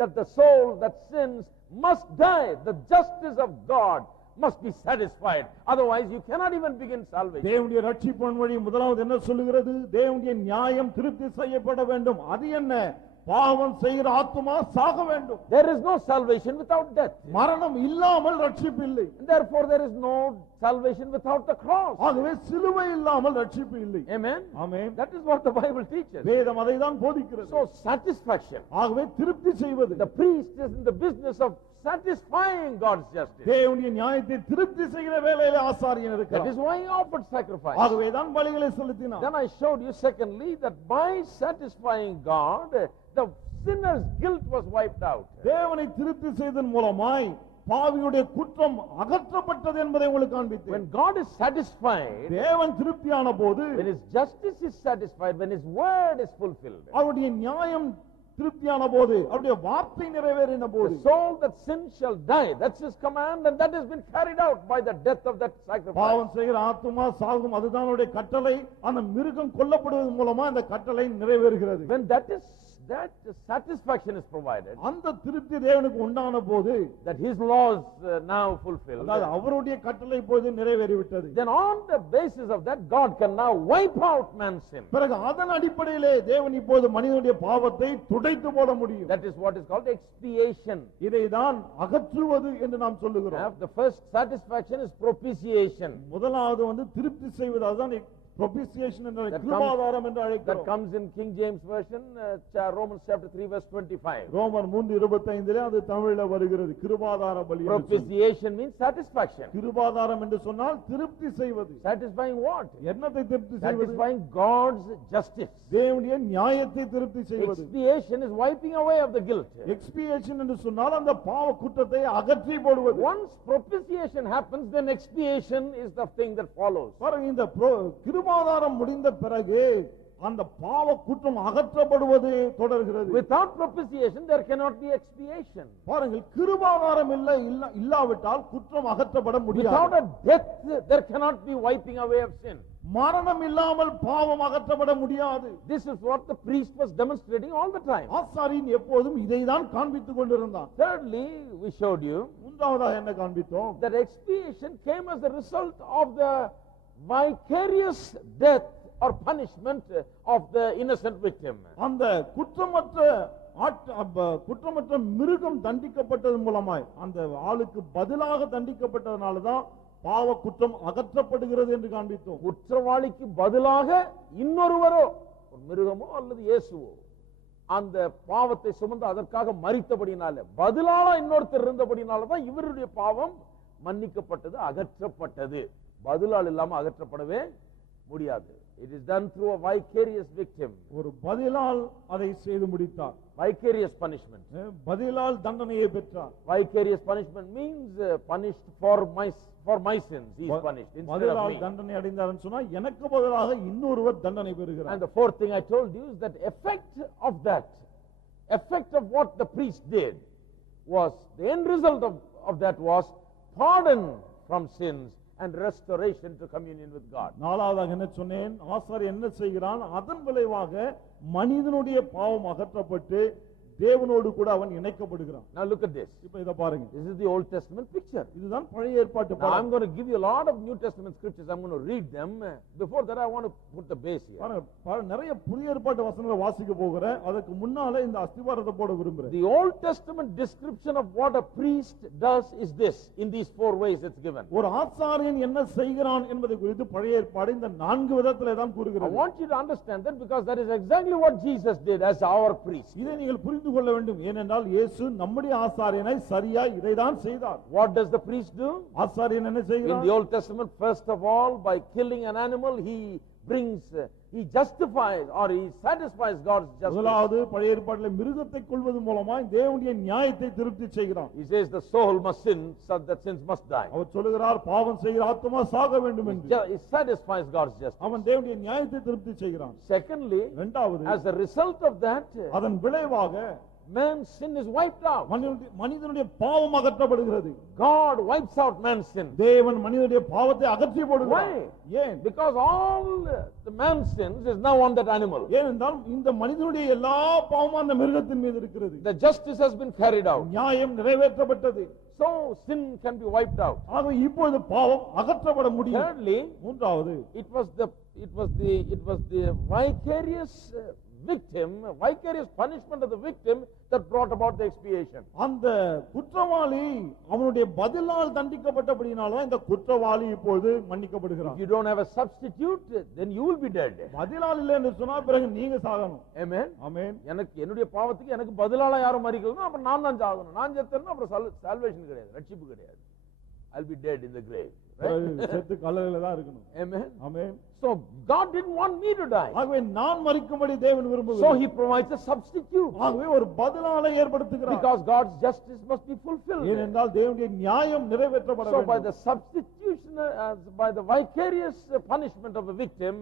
that the soul that sins must die. The justice of God must be satisfied. Otherwise you cannot even begin salvation. தேவனுடைய ரட்சிப்பின் வழி முதலாவது என்ன சொல்லுகிறது? தேவனுடைய நியாயம் திருப்தி செய்யப்பட வேண்டும். அது என்ன? பாவம் செய்கிற ஆத்துமா சாக வேண்டும். There is no salvation without death. மரணம் இல்லாமல் ரட்சிப்பு இல்லை. Therefore there is no salvation without the cross. ஆகவே சிலுவை இல்லாமல் ரட்சிப்பு இல்லை. Amen. Amen. That is what the Bible teaches. வேதம் அதை தான் போதிக்கிறது. So satisfaction. ஆகவே திருப்தி செய்வது. The priest is in the business of satisfying God's justice. தேவனுடைய நியாயத்தை திருப்தி செய்கிற வேளையிலே ஆசாரியன் That இருக்கிறார். is why he offered sacrifice. ஆகவே தான் பலிகளை செலுத்தினார். Then I showed you secondly that by satisfying God the sinner's guilt was wiped out. தேவனை திருப்தி செய்ததன் மூலமாய் பாவியுடைய குற்றம் அகற்றப்பட்டது என்பதை உங்களுக்கு காண்பித்தேன். When God is satisfied, தேவன் திருப்தியான போது, when his justice is satisfied, when his word is fulfilled, அவருடைய நியாயம் திருப்தியான போது, அவருடைய வார்த்தை நிறைவேறின போது, the soul that sins shall die. That's his command, and that has been carried out by the death of that sacrifice. பாவம் செய்கிற ஆத்துமா சாகும், அதுதான் அவருடைய கட்டளை. அந்த மிருகம் கொல்லப்படுவதன் மூலமா அந்த கட்டளை நிறைவேறுகிறது. When that satisfaction is provided, அந்த திருப்தி தேவனுக்கு உண்டான போது, that his laws now fulfilled, அதாவது அவருடைய கட்டளை போது நிறைவேறிவிட்டது. then on the basis of that God can now wipe out man's sin. பிறகு அதன் அடிப்படையிலே தேவன் இப்போது மனிதனுடைய பாவத்தை துடைத்து போட முடியும். That is what is called expiation. இதைதான் அகற்றுவது என்று நாம் சொல்லுகிறோம். The first satisfaction is propitiation. முதலாவது திருப்தி செய்வது, அதுதான் propitiation என்ற கிருபாதாரம் என்று That அழைக்கிறோம். comes in King James version, Romans chapter 3 verse 25. ரோமர் 3:25 அது தமிழில் வருகிறது. கிருபாதார பலி. Propitiation means satisfaction. கிருபாதாரம் என்று சொன்னால் திருப்தி செய்வது. Satisfying what? என்னத்தை திருப்தி செய்வது? Satisfying God's justice. தேவனுடைய நியாயத்தை திருப்தி செய்வது. Expiation is wiping away of the guilt. எக்ஸ்பியேஷன் என்று சொன்னால் அந்த பாவ குற்றத்தை அகற்றி போடுவது. Once propitiation happens, then expiation is the thing that follows. பாருங்க, இந்த கிருபாதாரம் முடிந்த பிறகு அந்த பாவ குற்றம் அகற்றப்படுவது தொடர்கிறது. Without propitiation there cannot be expiation. பாருங்கள், கிருபாதாரம் இல்லாவிட்டால் குற்றம் அகற்றப்பட முடியாது. Without a death there cannot be wiping away of sin. மரணம் இல்லாமல் பாவம் அகற்றப்பட முடியாது. This is what the priest was demonstrating all the time. ஆசாரியன் எப்போதும் இதைதான் காண்பித்துக் கொண்டிருந்தான். Thirdly, we showed you மூன்றாவதாக என்ன காண்பித்தோம்? that expiation came as a result of the vicarious death or punishment of the innocent victim. அந்த குற்றமற்ற மிருகம் தண்டிக்கப்பட்டது மூலமாய் அந்த ஆளுக்கு பதிலாக தண்டிக்கப்பட்டதனால தான் பாவ குற்றம் அகற்றப்படுகிறது என்று காண்பித்தோம். குற்றவாளிக்கு பதிலாக இன்னொருவரோ, ஒரு மிருகமோ அல்லது இயேசுவோ அந்த பாவத்தை சுமந்து அதற்காக மரித்தபடினால, பதிலாக இன்னொருத்தர் இருந்தபடினால தான் இவருடைய பாவம் மன்னிக்கப்பட்டது, அகற்றப்பட்டது. பதிலால் இல்லாம அகற்றப்படவே முடியாது. It is done through a vicarious victim. ஒரு பதிலால் அதை செய்து முடித்தார். Vicarious punishment. பதிலால் தண்டனையை பெற்றார். Vicarious punishment means punished for my sins. He is punished instead of பதிலால் me. தண்டனை அடைந்தார்னு சொன்னா எனக்கு பதிலாக இன்னொருவர் தண்டனை பெறுகிறார். And the fourth thing I told you is that effect of what the priest did was, the end result of that was pardon from sins and restoration to communion with God. நாலாவதாக என்ன சொன்னேன்? ஆசாரியன் என்ன செய்கிறான்? அதன் விளைவாக மனிதனுடைய பாவம் அகற்றப்பட்டு தேவனோடு கூட அவன் இணைக்கப்படுகிறான். Now look at this. இப்போ இத பாருங்க. This is the Old Testament picture. இதுதான் பழைய ஏற்பாட்டு Now படம். I'm going to give you a lot of New Testament scriptures. I'm going to read them. Before that I want to put the base here. பாருங்க, நிறைய புதிய ஏற்பாட்டு வசனங்களை வாசிக்க போகிறேன். அதுக்கு முன்னால இந்த அஸ்திவாரத்தை போட விரும்புறேன். The Old Testament description of what a priest does is this, in these four ways it's given. ஒரு ஆசாரியன் என்ன செய்கிறான் என்பதை குறித்து பழைய ஏற்பாடு இந்த 4 விதத்திலே தான் I கூறுகிறது. want you to understand that because that is exactly what Jesus did as our priest. இதை நீங்கள் புரிந்து கொள்ள வேண்டும். ஏனென்றால் இயேசு நம்முடைய ஆசாரியனை சரியா இதைதான் செய்தார். What does the priest do? ஆசாரியன் என்ன In செய்கிறார்? the Old Testament, first of all, by killing an animal, he brings, he justifies or he satisfies God's justice. முதலாவது பழைய ஏற்பாட்டிலே மிருகத்தை கொல்வது மூலமாய் தேவனுடைய நியாயத்தை திருப்தி செய்கிறான். He says the soul must sin, so that sins must die. அவர் சொல்லுகிறார் பாவம் செய்கிற ஆத்துமா சாக வேண்டும் என்று. He satisfies God's justice. அவன் தேவனுடைய நியாயத்தை திருப்தி செய்கிறான். Secondly, இரண்டாவது, as a result of that, அதன் விளைவாக man's sin is wiped out. மனிதனுடைய பாவம் அகற்றப்படுகிறது. God wipes out man's sin. தேவன் மனிதனுடைய பாவத்தை அகற்றி போடுகிறார். Why? ஏன்? Because all the man's sins is now on that animal. ஏனென்றால் இந்த மனிதனுடைய எல்லா பாவமும் அந்த மிருகத்தின் மீது இருக்கிறது. The justice has been carried out. நியாயம் நிறைவேற்றப்பட்டது. So sin can be wiped out. ஆக இப்பொழுது பாவம் அகற்றப்பட முடியும். Thirdly, மூன்றாவது, it was the vicarious punishment of the victim that brought about the expiation. அந்த குற்றவாளி அவனுடைய பதிலால் தண்டிக்கப்பட்டபடியால் இந்த குற்றவாளி இப்பொழுது மன்னிக்கப்படுகிறான். If you don't have a substitute, then you will be dead. பதிலால் இல்லை என்று சொன்னால் பிறகு நீங்க சாகணும். Amen. ஆமென். என்னுடைய பாவத்துக்கு எனக்கு பதிலாளா யாரும் மரிக்கலன்னா அப்ப நான் தான் சாகணும். நான் செத்தேன்னா அப்புறம் salvation கிடையாது, ரட்சிப்பு கிடையாது. I'll be dead in the grave. செத்து கல்லறையில தான் இருக்கணும். Amen. Amen. So God didn't want me to die. ஆகவே நான் மரிக்கும்படி தேவன் விரும்புகிறார். So he provides a substitute. ஆகவே ஒரு பதிலாளை ஏற்படுத்துகிறார். Because God's justice must be fulfilled. ஏனென்றால் தேவனுடைய நியாயம் நிறைவேற்றப்பட வேண்டும். So by the substitution, by the vicarious punishment of a victim,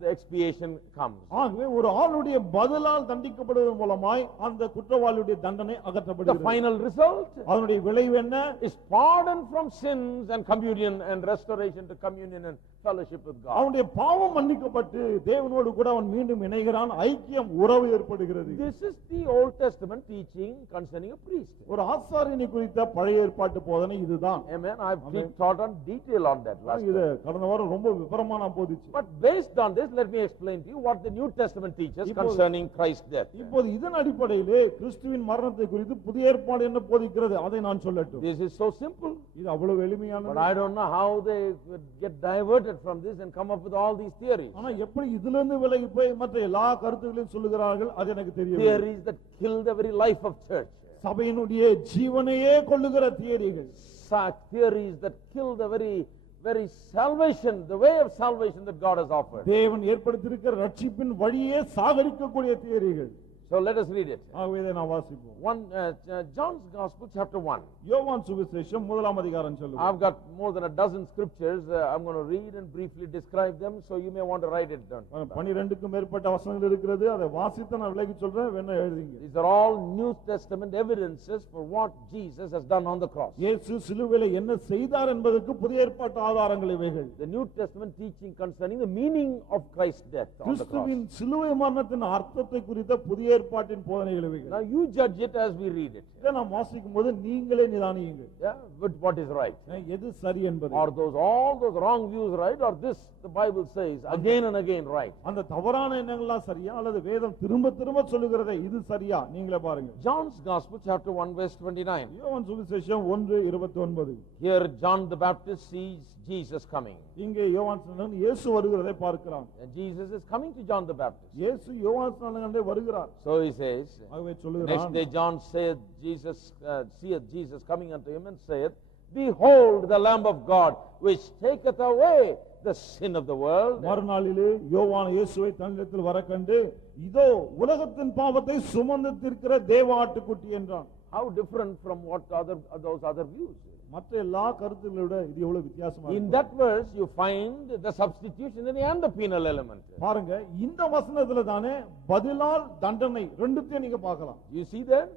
the expiation comes. ஆகவே ஒரு ஆளுடைய பதிலால் தண்டிக்கப்படுவதன் மூலமாய் அந்த குற்றவாளியுடைய தண்டனை The அகற்றப்படுகிறது. final result அதனுடைய விளைவு என்ன? is pardon from sins and communion and restoration to communion and fellowship with God. அவனுடைய பாவம் மன்னிக்கப்பட்டு தேவனோடு கூட அவன் மீண்டும் இணைகிறான், ஐக்கியம் உறவு ஏற்படுகிறது. This is the Old Testament teaching concerning a priest. ஒரு ஆசாரியனை குறித்த பழைய ஏற்பாட்டு போதனை இதுதான். Amen. I've taught on detail on that last இது time. கடந்த வாரம் ரொம்ப விவரமா நான் போதிச்சு. But based on this, let me explain to you what the New Testament teaches concerning Christ's death. இப்போது இதன் அடிப்படையிலே கிறிஸ்துவின் மரணத்தை குறித்து புதிய ஏற்பாடு என்ன போதிக்கிறது அதை நான் சொல்லட்டும். This is so simple. இது அவ்வளவு எளிமையானது. But I don't know how they would get diverted from this and come up with all these theories. ஆனா எப்படி இதிலிருந்து விலகி போய் மற்ற எல்லா கருத்துக்களையும் சொல்லுகிறார்கள் அது எனக்கு தெரியல. Theories that kill the very life of church. சபையினுடைய ஜீவனையே கொல்லுகிற தியரிகள். Theories that kill the very salvation, the way of salvation that God has offered. தேவன் ஏற்படுத்தியிருக்கிற ரட்சிப்பின் வழியே சாகரிக்கக்கூடிய தியரிகள். So let us read it. ஆகவே இதை நான் வாசிப்போம். John's Gospel, chapter 1. யோவான் சுவிசேஷம் முதலாம் அதிகாரம் சொல்லுங்க. I've got more than a dozen scriptures. I'm going to read and briefly describe them, so you may want to write it down. 12க்கும் மேற்பட்ட வசனங்கள் இருக்கிறது. அதை வாசித்து நான் விளக்கி சொல்றேன், வேணா எழுதுங்க. These are all New Testament evidences for what Jesus has done on the cross. இயேசு சிலுவையிலே என்ன செய்தார் என்பதற்கு புதிய ஏற்பாட்டு ஆதாரங்கள் இவைகள். The New Testament teaching concerning the meaning of Christ's death on the cross. கிறிஸ்துவின் சிலுவை மரணத்தின் அர்த்தத்தை குறித்த புதிய ஏற்பாட்டின் போதனைகள் இவைகள். Now you judge it as we read it. இதை நாம் வாசிக்கும் போது நீங்களே நிதானியுங்கள். Yeah, but what is right? எது சரி என்பது. Are all those wrong views right, or this the Bible says again and again right? அந்த தவறான எண்ணங்கள்லாம் சரியா அல்லது வேதம் திரும்ப திரும்ப சொல்லுகிறதே இது சரியா? நீங்களே பாருங்க. John's Gospel, chapter 1, verse 29. யோவான் சுவிசேஷம் 1:29. Here John the Baptist sees Jesus coming. இங்கே யோவான் ஸ்நானகன் இயேசு வருகிறதை பார்க்கிறான். And Jesus is coming to John the Baptist. இயேசு யோவான் ஸ்நானகனே வருகிறார். So he says, ஆகவே next சொல்லுகிறான். day John saith, seeth Jesus coming unto him and saith, Behold the Lamb of God, which taketh away the sin of the world. மறுநாளிலே யோவான் இயேசுவை தன்னிடத்தில் வர கண்டு, இதோ உலகத்தின் பாவத்தை சுமந்து தீர்க்கிற தேவ ஆட்டுக்குட்டி என்றான். How different from what those other views? மற்ற எல்லா கருத்துக்களை விட இது எவ்வளவு வித்தியாசமா In that verse you find the substitutionary and the penal element. பாருங்க, இந்த வசனத்துல தானே பதிலால் தண்டனை ரெண்டுத்தையும் நீங்க பார்க்கலாம். You see there?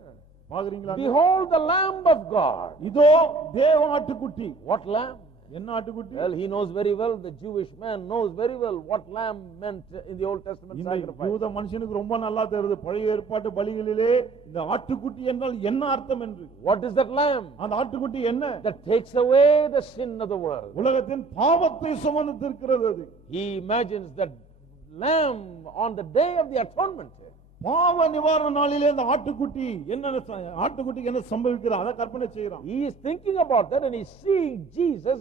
பாக்குறீங்களா? Behold the Lamb of God. இதோ தேவ ஆட்டுக்குட்டி. What lamb? என்ன ஆட்டுக்குட்டி? Well, he knows very well, the Jewish man knows very well what lamb meant in the Old Testament sacrifice. யூத மனுஷனுக்கு ரொம்ப நல்லா தெரியுது பழைய ஏற்பாட்டு பலிகளிலே இந்த ஆட்டுக்குட்டி என்றால் என்ன அர்த்தம் என்று. What is that lamb? அந்த ஆட்டுக்குட்டி என்ன? That takes away the sin of the world. உலகத்தின் பாவத்தை சுமந்து தீர்க்கிறது அது. He imagines that lamb on the day of the atonement. பாவ நிவாரண நாளிலே அந்த ஆட்டுக்குட்டிக்கு என்ன சம்பவிக்கிறது அதை கற்பனை செய்கிறான். He is thinking about that and he is seeing Jesus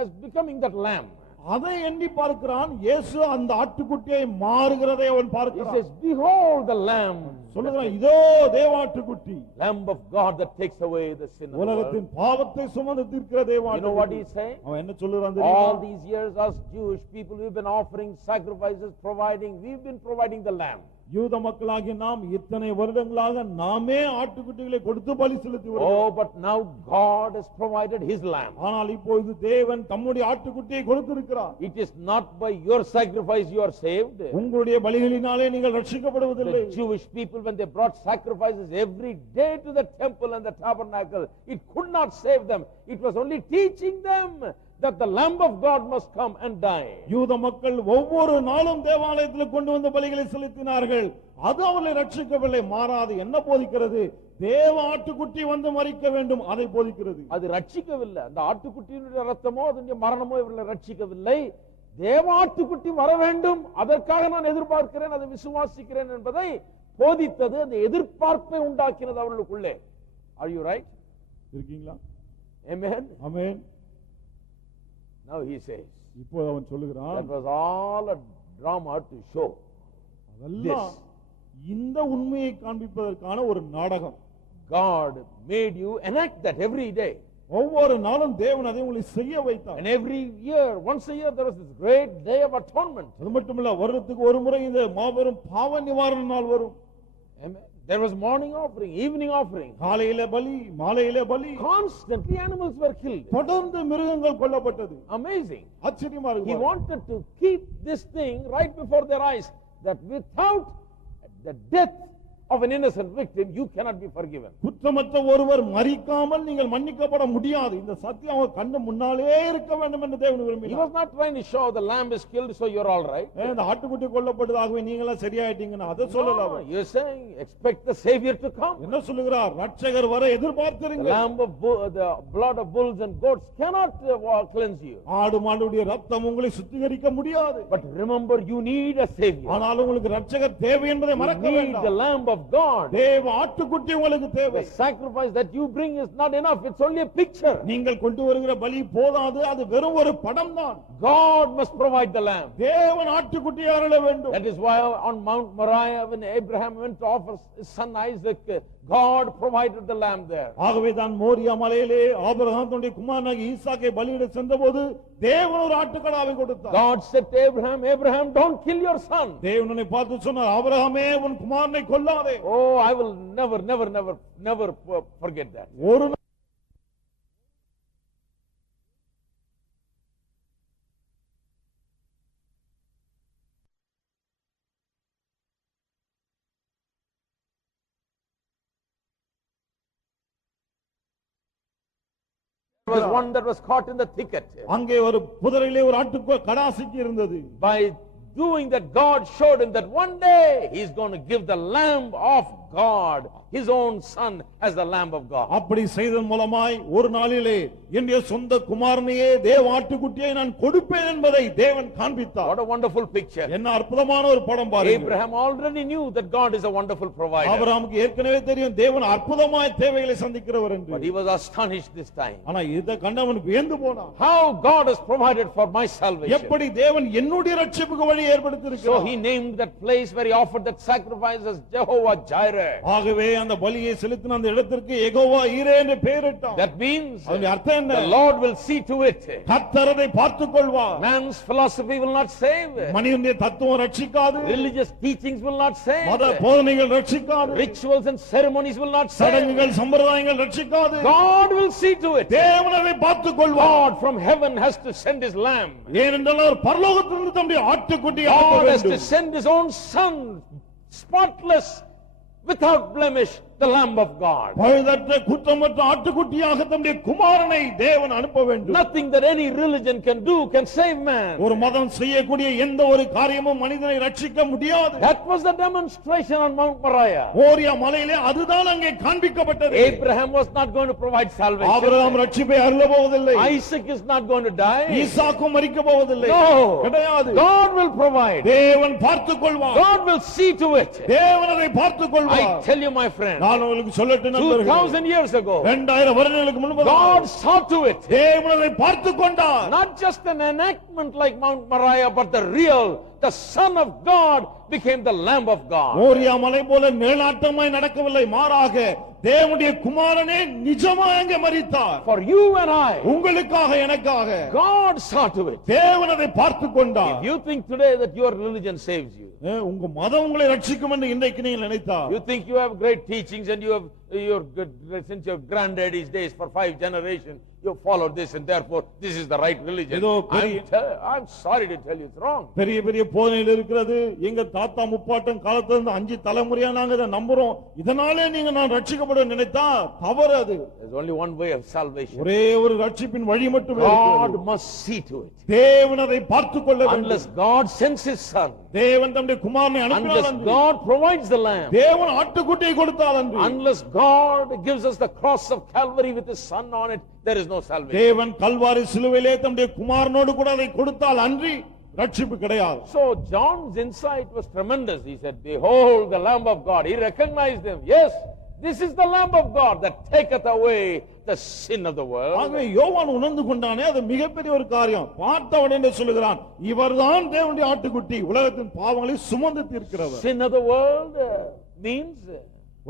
as becoming that lamb. அதை எண்ணி பார்க்கிறான். இயேசு அந்த ஆட்டுக்குட்டியை மாறுகிறதை அவன் He பார்க்கிறான். says, behold the lamb, சொல்லுகிறான், இதோ தேவாட்டுக்குட்டி, lamb of God that takes away the sin of the world. உலகத்தின் பாவத்தை சுமந்து தீர்க்கிற You know what தேவாட்டுக்குட்டி. he's saying? அவன் என்ன சொல்லுறான் தெரியுமா? All these years us Jewish people, we've been offering sacrifices, we've been providing the lamb. யூத மக்களாகிய நாம் இத்தனை வருடங்களாக நாமே ஆட்டுக்குட்டிகளை கொடுத்து பலி செலுத்தி வருகிறோம். Oh, but now God has provided his lamb. ஆனால் இப்பொழுது தேவன் தம்முடைய ஆட்டுக்குட்டியை கொடுத்திருக்கிறார். It is not by your sacrifice you are saved. உங்களுடைய பலிகளினாலே நீங்கள் ரட்சிக்கப்படுவதில்லை. The Jewish people, when they brought sacrifices every day to the temple and the tabernacle, it could not save them. It was only teaching them that the Lamb of God must come and die. யூத மக்கள் ஒவ்வொரு நாளும் தேவாலயத்தில் கொண்டு வந்த பலிகளை செலுத்தினார்கள். அது அவர்களை ரட்சிக்கவில்லை. மாறாது என்ன போதிக்கிறது? தேவ ஆட்டுக்குட்டி வந்து மரிக்க வேண்டும், அதை போதிக்கிறது. அது ரட்சிக்கவில்லை. அந்த ஆட்டுக்குட்டியினுடைய ரத்தமோ அதனுடைய மரணமோ இவர்களை ரட்சிக்கவில்லை. தேவ ஆட்டுக்குட்டி வர வேண்டும், அதற்காக நான் எதிர்பார்க்கிறேன், அதை விசுவாசிக்கிறேன் என்பதை போதித்தது. அந்த எதிர்பார்ப்பை உண்டாக்கினது அவர்களுக்குள்ளே. Are you right? இருக்கீங்களா? Amen. Amen. Now he says, இப்போ அவன் சொல்லுகிறான், that was all a drama to show அதெல்லாம் இந்த உண்மையை காண்பிப்பதற்கான ஒரு நாடகம். God made you enact that every day. ஒவ்வொரு நாளும் தேவன் அதை உங்களை செய்ய வைத்தார். And every year, once a year, there was this great day of atonement. அது மட்டுமல்ல, வருடத்துக்கு ஒரு முறை இந்த மாபெரும் பாவ நிவாரண நாள் வரும். Amen. There was morning offering, evening offering. காலையிலே பலி, மாலையிலே பலி. Constantly animals were killed. தொடர்ந்து மிருகங்கள் கொல்லப்பட்டது. Amazing. ஆச்சரியமா He இருக்கு. wanted to keep this thing right before their eyes, that without the death of an innocent victim, you cannot be forgiven. குற்றமற்ற ஒருவர் மரிக்காமல் நீங்கள் மன்னிக்கப்பட முடியாது. இந்த சத்தியம் அவர் கண்ணு முன்னாலே இருக்க வேண்டும் என்று தேவன் He விரும்பினார். was not trying to show the lamb is killed, so you're all right. இந்த ஆட்டுக்குட்டி கொல்லப்படுவதாகவே நீங்களா சரியாயிட்டீங்கன்னு அதை சொல்லல No, our. you're saying expect the Savior to come. என்ன சொல்லுகிறார்? ரட்சகர் வர The எதிர்பார்த்திருங்க. the blood of bulls and goats cannot cleanse you. ஆடு மாடுடைய ரத்தம் உங்களை சுத்திகரிக்க முடியாது. But remember, you need a Savior. ஆனால் உங்களுக்கு ரட்சகர் தேவை என்பதை மறக்க You need the வேண்டாம். Lamb of God. தேவ ஆட்டுக்குட்டி உங்களுக்கு தேவை. The sacrifice that you bring is not enough. It's only a picture. நீங்கள் கொண்டு வருகிற பலி போதாது, அது வெறும் ஒரு படம் தான். God must provide the lamb. தேவன் ஆட்டுக்குட்டியை அருள வேண்டும். That is why on Mount Moriah, when Abraham went to offer his son Isaac, God provided the lamb there. ஆகவே தான் மோரியா மலையிலே ஆபிரகாம் தன்னுடைய குமாரனாகிய ஈசாக்கை பலியிட சென்றபோது தேவன் ஒரு ஆட்டுக்கடாவை கொடுத்தார். God said to Abraham, Abraham, don't kill your son. தேவனை பார்த்து சொன்னார், ஆபிரகாமே உன் குமாரனை கொல்லாதே. Oh, I will never forget that. ஒரு There was one that was caught in the thicket. அங்கே ஒரு புதரிலே ஒரு ஆட்டுக்கடா சிக்கி இருந்தது. By doing that, God showed him that one day he's going to give the lamb of God, his own son, as the lamb of God. அப்படி செய்ததன் மூலமாய் ஒரு நாளிலே என்னுடைய சொந்த குமாரனையே தேவ ஆட்டுக்குட்டியை நான் கொடுப்பேன் என்பதை தேவன் காண்பித்தார். What a wonderful picture. என்ன அற்புதமான ஒரு படம் பாருங்க. Abraham already knew that God is a wonderful provider. ஆபிரகாமுக்கு ஏற்கனவே தெரியும் தேவன் அற்புதமாய் தேவைகளை சந்திக்கிறவர் என்று. But he was astonished this time. ஆனா இத கண்டவன் வியந்து போனான். How God has provided for my salvation. எப்படி தேவன் என்னுடைய ரட்சிப்புக்கு வழி ஏற்படுத்தி So இருக்கிறார். he named that place where he offered that sacrifice as Jehovah Jireh. ஆகவே அந்த பலியை செலுத்தின அந்த இடத்திற்கு யெகோவா ஈரே என்று பெயரிட்டார். That means அதனுடைய அர்த்தம் என்ன? the Lord will see to it. கர்த்தர் அதை பார்த்துக் கொள்வார். Man's philosophy will not save. மனிதனுடைய தத்துவம் ரட்சிக்காது. Religious teachings will not save. மத போதனைகள் ரட்சிக்காது. Rituals and ceremonies will not save. சடங்குகள் சம்பிரதாயங்கள் ரட்சிக்காது. God will see to it. தேவன் அதை பார்த்துக் கொள்வார். God from heaven has to send his lamb. ஏனென்றால் அவர் பரலோகத்திலிருந்து தம்முடைய ஆட்டுக்குட்டியை அனுப்ப God has to வேண்டும். send his own son, spotless, without blemish, the Lamb of God. பழுதற்ற குற்றமற்ற ஆட்டுக்குட்டியாக தம்முடைய குமாரனை தேவன் அனுப்ப வேண்டும். Nothing that any religion can do can save man. ஒரு மதம் செய்யக்கூடிய எந்த ஒரு காரியமும் மனிதனை ரட்சிக்க முடியாது. That was the demonstration on Mount Moriah. Moriah மலையிலே அதுதான் அங்கே காண்பிக்கப்பட்டது. Abraham was not going to provide salvation. Abraham ரட்சிப்பை அருள போவதில்லை. Isaac is not going to die. ஈசாக்கும் மரிக்க போவதில்லை. No. கிடையாது. God will provide. தேவன் பார்த்துக் கொள்வார். God will see to it. தேவன் அதை பார்த்துக் I கொள்வார். tell you, my friend, நான் உங்களுக்கு சொல்லட்டும் நண்பர்களே, 2000 years ago, 2000 வருடங்களுக்கு முன்பதாக God saw to it. தேவன் அதை பார்த்துக் கொண்டார். Not just an enactment like Mount Moriah, but the real, the Son of God became the Lamb of God. Moriah மலை போல நிழலாட்டமாய் நடக்கவில்லை, மாறாக தேவனுடைய குமாரனே நிஜமாய் அங்கே மரித்தார். For you and I, உங்களுக்காக எனக்காக God saw to it. தேவன் அதை பார்த்துக் கொண்டார். If you think today that your religion saves you, உங்க மதம் உங்களை ரட்சிக்கும் என்று இன்றைக்கு நீங்கள் நினைத்தால், you think you have great teachings and you have your good, since your granddaddy's days for 5 generations, you followed this and therefore this is the right religion. I'm sorry to tell you it's wrong. பெரிய பெரிய போதனைகள் இருக்கிறது, எங்க தாத்தா முப்பாட்டம் காலத்துல இருந்து 5 தலைமுறையா நாங்க இதை நம்புறோம், இதனாலே நீங்க நான் ரட்சிக்கப்பட நினைத்தா தவறு. அது There's only one way of salvation. ஒரே ஒரு ரட்சிப்பின் வழி மட்டுமே God இருக்கிறது. must see to it. தேவன் அதை பார்த்துக் கொள்ள வேண்டும். Unless God sends his son, தேவன் தம்முடைய குமாரனை அனுப்பினார் unless அன்று, God provides the lamb, தேவன் ஆட்டுக்குட்டியை கொடுத்தார் அன்று, unless God gives us the cross of Calvary with his son on it, there is no salvation. தேவன் கல்வாரி சிலுவையிலே தம்முடைய குமாரனோடு கூட அதை கொடுத்தால் அன்றி ரட்சிப்பு கிடையாது. So John's insight was tremendous. He said, behold the Lamb of God. He recognized him. Yes, this is the Lamb of God that taketh away the sin of the world. ஆகவே யோவான் உணர்ந்து கொண்டானே, அது மிகப்பெரிய ஒரு காரியம். பார்த்த உடனே சொல்லுகிறான், இவர்தான் தேவனுடைய ஆட்டுக்குட்டி, உலகத்தின் பாவங்களை சுமந்து தீர்க்கிறவர். Sin of the world means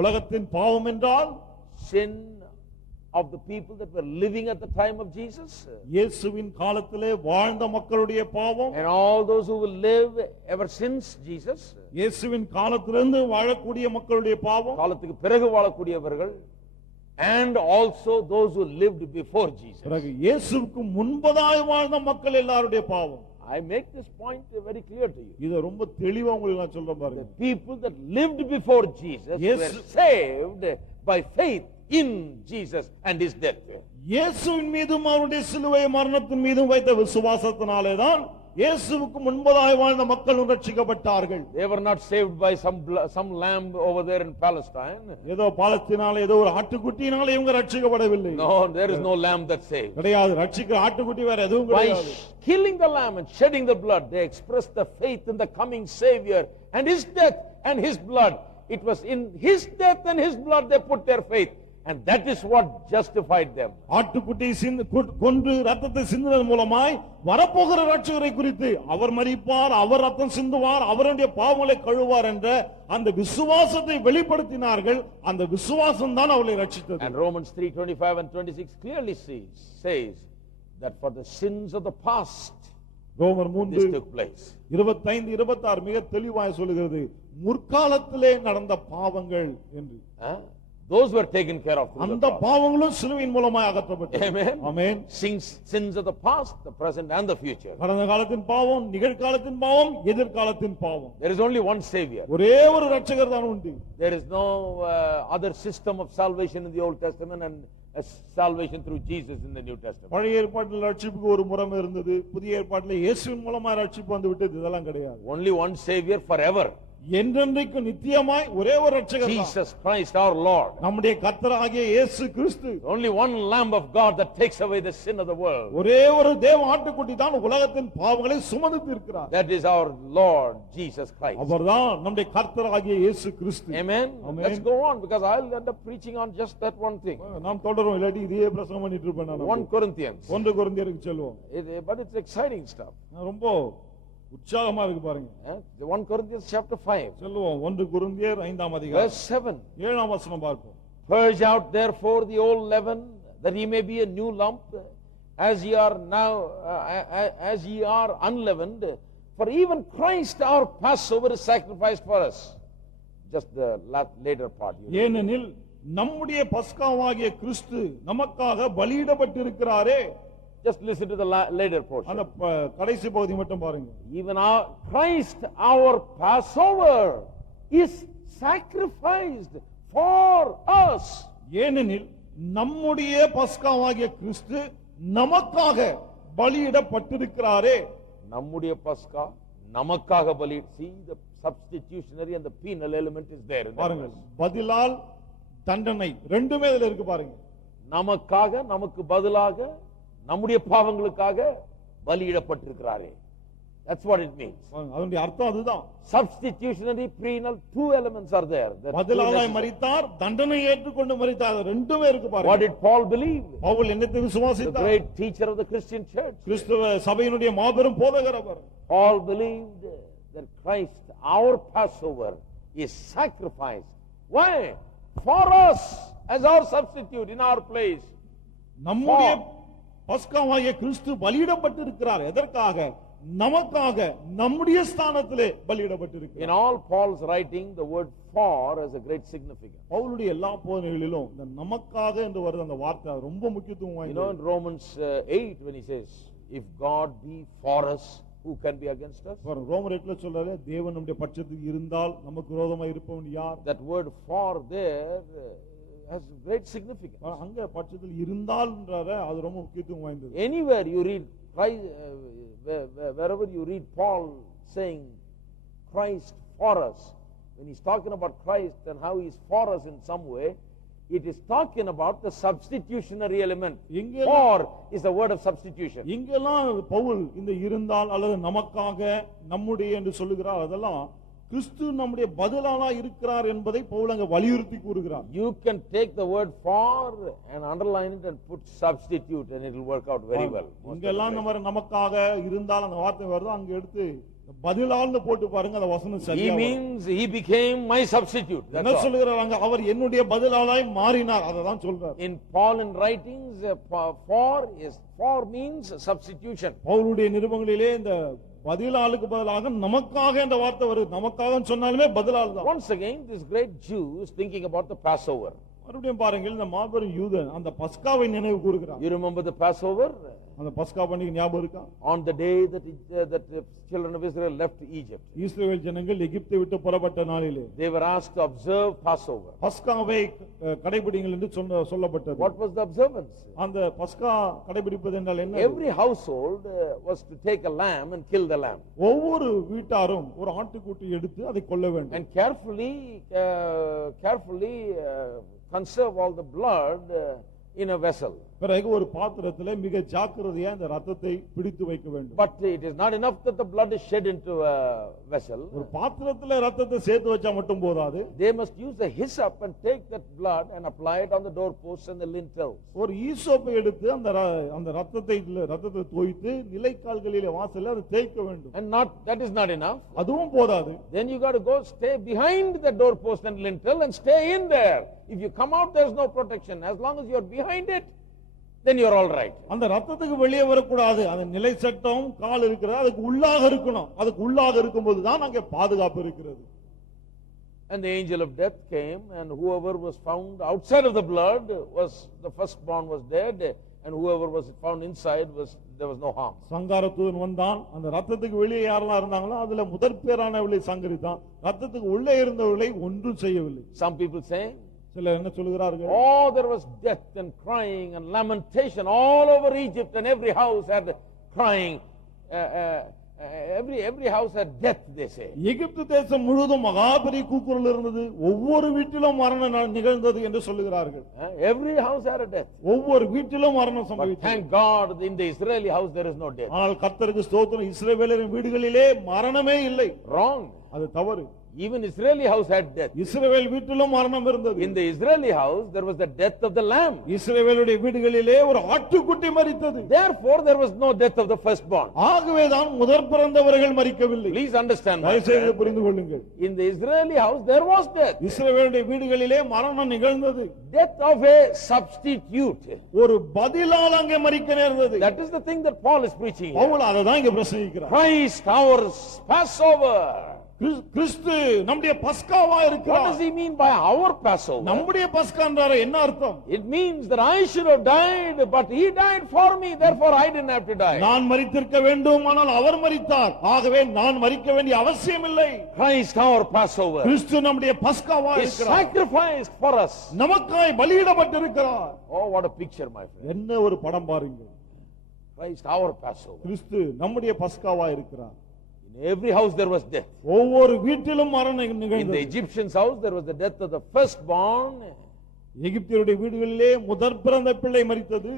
உலகத்தின் பாவம் என்றால் sin of the people that were living at the time of Jesus, இயேசுவின் காலத்திலே வாழ்ந்த மக்களுடைய பாவம், and all those who will live ever since Jesus, இயேசுவின் காலத்திலிருந்து வாழக்கூடிய மக்களுடைய பாவம், காலத்துக்கு பிறகு வாழக்கூடியவர்கள், and also those who lived before Jesus. பிறகு இயேசுவுக்கு முன்பதாய் வாழ்ந்த மக்கள் எல்லாருடைய பாவம். I make this point very clear to you. இத ரொம்ப தெளிவா உங்களுக்கு நான் சொல்றேன் The பாருங்க. people that lived before Jesus Yes. were saved by faith in Jesus and his death. இயேசுவின் மீதும் அவருடைய சிலுவை மரணத்தின் மீதும் வைத்த விசுவாசத்தினாலே தான் இயேசுவுக்கு முன்பதாய் வாழ்ந்த மக்களும் ரட்சிக்கப்பட்டார்கள். They were not saved by some lamb over there in Palestine. ஏதோ பாலஸ்தீனால ஏதோ ஒரு ஆட்டுக்குட்டியினால இவங்க ரட்சிக்கப்படவில்லை. No, there is no lamb that saves. கிடையாது, ரட்சிக்கிற ஆட்டுக்குட்டி வேற எதுவும் By கிடையாது. killing the lamb and shedding the blood, they expressed the faith in the coming Savior and his death and his blood. It was in his death and his blood they put their faith. And that is what justified them. ஆட்டுக்குட்டியை கொன்று ரத்தத்தை சிந்துவதன் மூலமாய் வரப்போகிற ரட்சகரை குறித்து, அவர் மரிப்பார், அவர் ரத்தம் சிந்துவார், அவருடைய பாவங்களை கழுவார் என்ற அந்த விசுவாசத்தை வெளிப்படுத்தினார்கள். அந்த விசுவாசம் தான் அவர்களை ரட்சித்தது. And Romans 3:25 and 26 clearly says that for the sins of the past ரோமர் this took place. 25-26 மிக தெளிவாய் சொல்லுகிறது, முற்காலத்திலே நடந்த பாவங்கள் என்று. Those were taken care of through அந்த the cross. பாவங்களும் சிலுவையின் மூலமாய் அகற்றப்பட்டது. Amen. Amen. Sins of the past, the present and the future. கடந்த காலத்தின் பாவம், நிகழ்காலத்தின் பாவம், எதிர்காலத்தின் பாவம். There is only one Savior. ஒரே ஒரு ரட்சகர் தான் உண்டு. There is no other system of salvation in the Old Testament and salvation through Jesus in the New Testament. பழைய ஏற்பாட்டில் ரட்சிப்புக்கு ஒரு முறை இருந்தது, புதிய ஏற்பாட்டில் இயேசுவின் மூலமா ரட்சிப்பு வந்து விட்டது. இதெல்லாம் கிடையாது. Only one Savior forever. என்றென்றைக்கு நித்தியமாய் ஒரே ஒரு ரட்சகர் தான். Jesus Christ our Lord. நம்முடைய கர்த்தராகிய இயேசு கிறிஸ்து. Only one Lamb of God that takes away the sin of the world. ஒரே ஒரு தேவ ஆட்டுக்குட்டி தான் உலகத்தின் பாவங்களை சுமந்து தீர்க்கிறார். That is our Lord Jesus Christ. அவர்தான் நம்முடைய கர்த்தராகிய இயேசு கிறிஸ்து. Amen. Amen. Let's go on because I'll end up preaching on just that one thing. நாம் தொடரும், இல்லாட்டி இதையே பிரசங்கம் பண்ணிட்டு இருப்பேன் நான். 1 Corinthians. 1 கொரிந்தியருக்கு செல்வோம். But it's exciting stuff. ரொம்ப உற்சாகமா இருக்கு பாருங்க. 1 Corinthians chapter 5. செல்வோம். 1 கொரிந்தியர் 5ஆம் அதிகாரம் Verse 7. 7ஆம் வசனம் பார்ப்போம். Purge out therefore the old leaven, that ye may be a new lump, as ye are now, as ye are unleavened. For even Christ our Passover is sacrificed for us. Just the later part. ஏனெனில் நம்முடைய பஸ்காவாகிய கிறிஸ்து நமக்காக பலியிடப்பட்டிருக்கிறாரே. Just listen to the later portion. அந்த கடைசி பகுதி மட்டும் பாருங்க. Even our Christ our Passover is sacrificed for us. ஏனெனில் நம்முடைய பஸ்காவாகிய கிறிஸ்து நமக்காக பலியிடப்பட்டிருக்கிறாரே. நம்முடைய பஸ்கா நமக்காக பலி. See the substitutionary and the penal element is there. பாருங்க, பதிலால் தண்டனை ரெண்டுமே இதுல இருக்கு பாருங்க. நமக்காக, நமக்கு பதிலாக, நம்முடைய பாவங்களுக்காக பலியிடப்பட்டிருக்கிறாரே. That's what it means. அதனுடைய அர்த்தம் அதுதான். Substitutionary penal, two elements are there. பதிலாய் மரித்தார், தண்டனை ஏற்றுக்கொண்டு மரித்தார், ரெண்டுமே இருக்கு பாருங்க. What did Paul believe? Pavul என்னத்தை The விசுவாசித்தார்? great teacher of the Christian church. கிறிஸ்தவ சபையினுடைய மாபெரும் போதகர் அவர். Paul believed that Christ, our Passover, is sacrificed. Why? For us, as our substitute in our place. நம்முடைய பஸ்காவாகிய கிறிஸ்து பலியிடப்பட்டிருக்கிறார். எதற்காக? நமக்காக, நம்முடைய ஸ்தானத்திலே பலியிடப்பட்டிருக்கிறார். In all Paul's writing, the word for has a great significance. பவுலுடைய எல்லா போதனைகளிலும் இந்த நமக்காக என்று வருது அந்த வார்த்தை ரொம்ப முக்கியத்துவம் You know, in வாய்ந்தது. Romans 8, when he says, if God be for us, who can be against us? ரோமர் 8ல சொல்றாரு, தேவன் நம்முடைய பட்சத்துக்கு இருந்தால் நமக்கு விரோதமா இருப்பவன் யார்? That word for there has great significance. அங்க பட்சத்தில் இருந்தால்ன்றாரு, அது ரொம்ப முக்கியத்துவம் வாய்ந்தது. Anywhere you read Christ, wherever you read Paul saying Christ for us, when he's talking about Christ and how he's for us in some way, it is talking about the substitutionary element. For is the word of substitution. இங்கெல்லாம் பவுல் இந்த இருந்தால் அல்லது நமக்காக, நம்முடைய என்று சொல்லுகிறார், அதெல்லாம் கிறிஸ்து நம்முடைய பதிலாளா இருக்கிறார் என்பதை பவுல் அங்க வலியுறுத்தி கூறுகிறார். You can take the word for and underline it and put substitute and it will work out very well. இங்கெல்லாம் நம்ம நமக்காக இருந்தால் அந்த வார்த்தை வருது, அங்க எடுத்து பதிலால்னு போட்டு பாருங்க, அந்த வசனம் He சரியா வரும். means he became my substitute. என்ன That's all. சொல்லுகிறாங்க? அவர் என்னுடைய பதிலாளாய் மாறினார், அததான் சொல்றார். In Paul in writings, for means substitution. பவுலுடைய நிருபங்களிலே இந்த பதிலாளுக்கு பதிலாக நமக்காக என்ற வார்த்தை வருது. நமக்காக சொன்னாலுமே பதிலால் தான். Once again, this great Jew is thinking about the Passover. மறுபடியும் பாருங்கள், இந்த மாபெரும் யூதன் அந்த பஸ்காவை நினைவு கூறுகிறார். You remember the Passover? அந்த பஸ்கா பண்டிகை ஞாபகம் இருக்கா? On the day that the children of Israel left Egypt, இஸ்ரவேல் ஜனங்கள் எகிப்தை விட்டு புறப்பட்ட நாளிலே they were asked to observe Passover. பஸ்காவை கடைபிடிங்கள் என்று சொல்லப்பட்டது. What was the observance? அந்த பஸ்கா கடைபிடிப்பது என்றால் என்ன? Every household was to take a lamb and kill the lamb. ஒவ்வொரு வீட்டாரும் ஒரு ஆட்டுக்குட்டி எடுத்து அதை கொல்ல வேண்டும். And carefully conserve all the blood in a vessel. பிறகு ஒரு பாத்திரத்திலே மிக ஜாக்கிரதையா இந்த ரத்தத்தை பிடித்து வைக்க வேண்டும். But it is not enough that the blood is shed into a vessel. ஒரு பாத்திரத்திலே ரத்தத்தை சேர்த்து வச்சா மட்டும் போதாது. They must use a hyssop and take that blood and apply it on the doorposts and the lintels. ஒரு ஈசோப்பை எடுத்து அந்த ரத்தத்தை தோய்த்து நிலைக்கால்களிலே வாசல்ல அதை தேய்க்க வேண்டும். And that is not enough. அதுவும் போதாது. Then you got to go stay behind the doorpost and lintel and stay in there. If you come out, there is no protection. As long as you are behind it, then you are all right. அந்த ரத்தத்துக்கு வெளியே வரக்கூடாது. அந்த நிலை சட்டம் கால் இருக்கிறது, அதுக்கு உள்ளாக இருக்கணும். அதுக்கு உள்ளாக இருக்கும்போது தான் அங்கே பாதுகாப்பு இருக்கிறது. And the angel of death came, and whoever was found outside of the blood the firstborn was dead, and whoever was found inside there was no harm. சங்காரத்தூதன் வந்தான். அந்த ரத்தத்துக்கு வெளியே யாரெல்லாம் இருந்தாங்களோ அதுல முதற் பேரானவளை சங்கரித்தான். ரத்தத்துக்கு உள்ளே இருந்தவர்களை ஒன்றும் செய்யவில்லை. Some people saying, சிலர் என்ன சொல்கிறார்கள்? oh, there was death and crying and lamentation all over Egypt, and every house had crying. Every house had death, they say. எகிப்து தேசம் முழுவதும் மகாபெரிய கூக்குரல் இருந்தது, ஒவ்வொரு வீட்டிலும் மரணம் நிகழ்ந்தது என்று சொல்லுகிறார்கள். Every house had a death. ஒவ்வொரு வீட்டிலும் மரணம் சம்பவித்தது. Thank God, in the Israeli house there is no death. ஆனால் கர்த்தருக்கு ஸ்தோத்திரம், இஸ்ரவேலரின் வீடுகளிலே மரணமே இல்லை. Wrong. அது தவறு. Even Israeli house had death. இஸ்ரவேல் வீட்டிலும் மரணம் இருந்தது. In the Israeli house there was the death of the lamb. இஸ்ரவேலுடைய வீடுகளிலே ஒரு ஆட்டுக்குட்டி மரித்தது. Therefore there was no death of the firstborn. ஆகவேதான் முதற் பிறந்தவர்கள் மரிக்கவில்லை. Please understand. தயவுசெய்து புரிந்து கொள்ளுங்கள். In the Israeli house there was death. இஸ்ரவேலுடைய வீடுகளிலே மரணம் நிகழ்ந்தது. Death of a substitute. ஒரு பதிலால் அங்கே மரிக்க நேர்ந்தது. That is the thing that Paul is preaching. Pavul அதை தான் இங்கே பிரசங்கிக்கிறார். Christ our Passover. கிறிஸ்து நம்முடைய பஸ்காவா இருக்கிறார். What does he mean by our Passover? நம்முடைய பஸ்கா என்றால் என்ன அர்த்தம்? It means that I should have died, but he died for me, therefore I didn't have to die. நான் மரித்திருக்க வேண்டும், ஆனால் அவர் மரித்தார், ஆகவே நான் மரிக்க வேண்டிய அவசியம் இல்லை. Christ our Passover. கிறிஸ்து நம்முடைய பஸ்காவா He இருக்கிறார். sacrificed for us. நமக்காய் பலியிடப்பட்டிருக்கிறார். Oh, what a picture, my friend. என்ன ஒரு படம் பாருங்கள். Christ our Passover. கிறிஸ்து நம்முடைய பஸ்காவா இருக்கிறார். In every house there was death. ஒவ்வொரு வீட்டிலும் மரணம் In the நிகழ்ந்தது. Egyptians' house there was the death of the firstborn, எகிப்தியருடைய வீடுகளிலே முதற் பிறந்த பிள்ளை மரித்தது.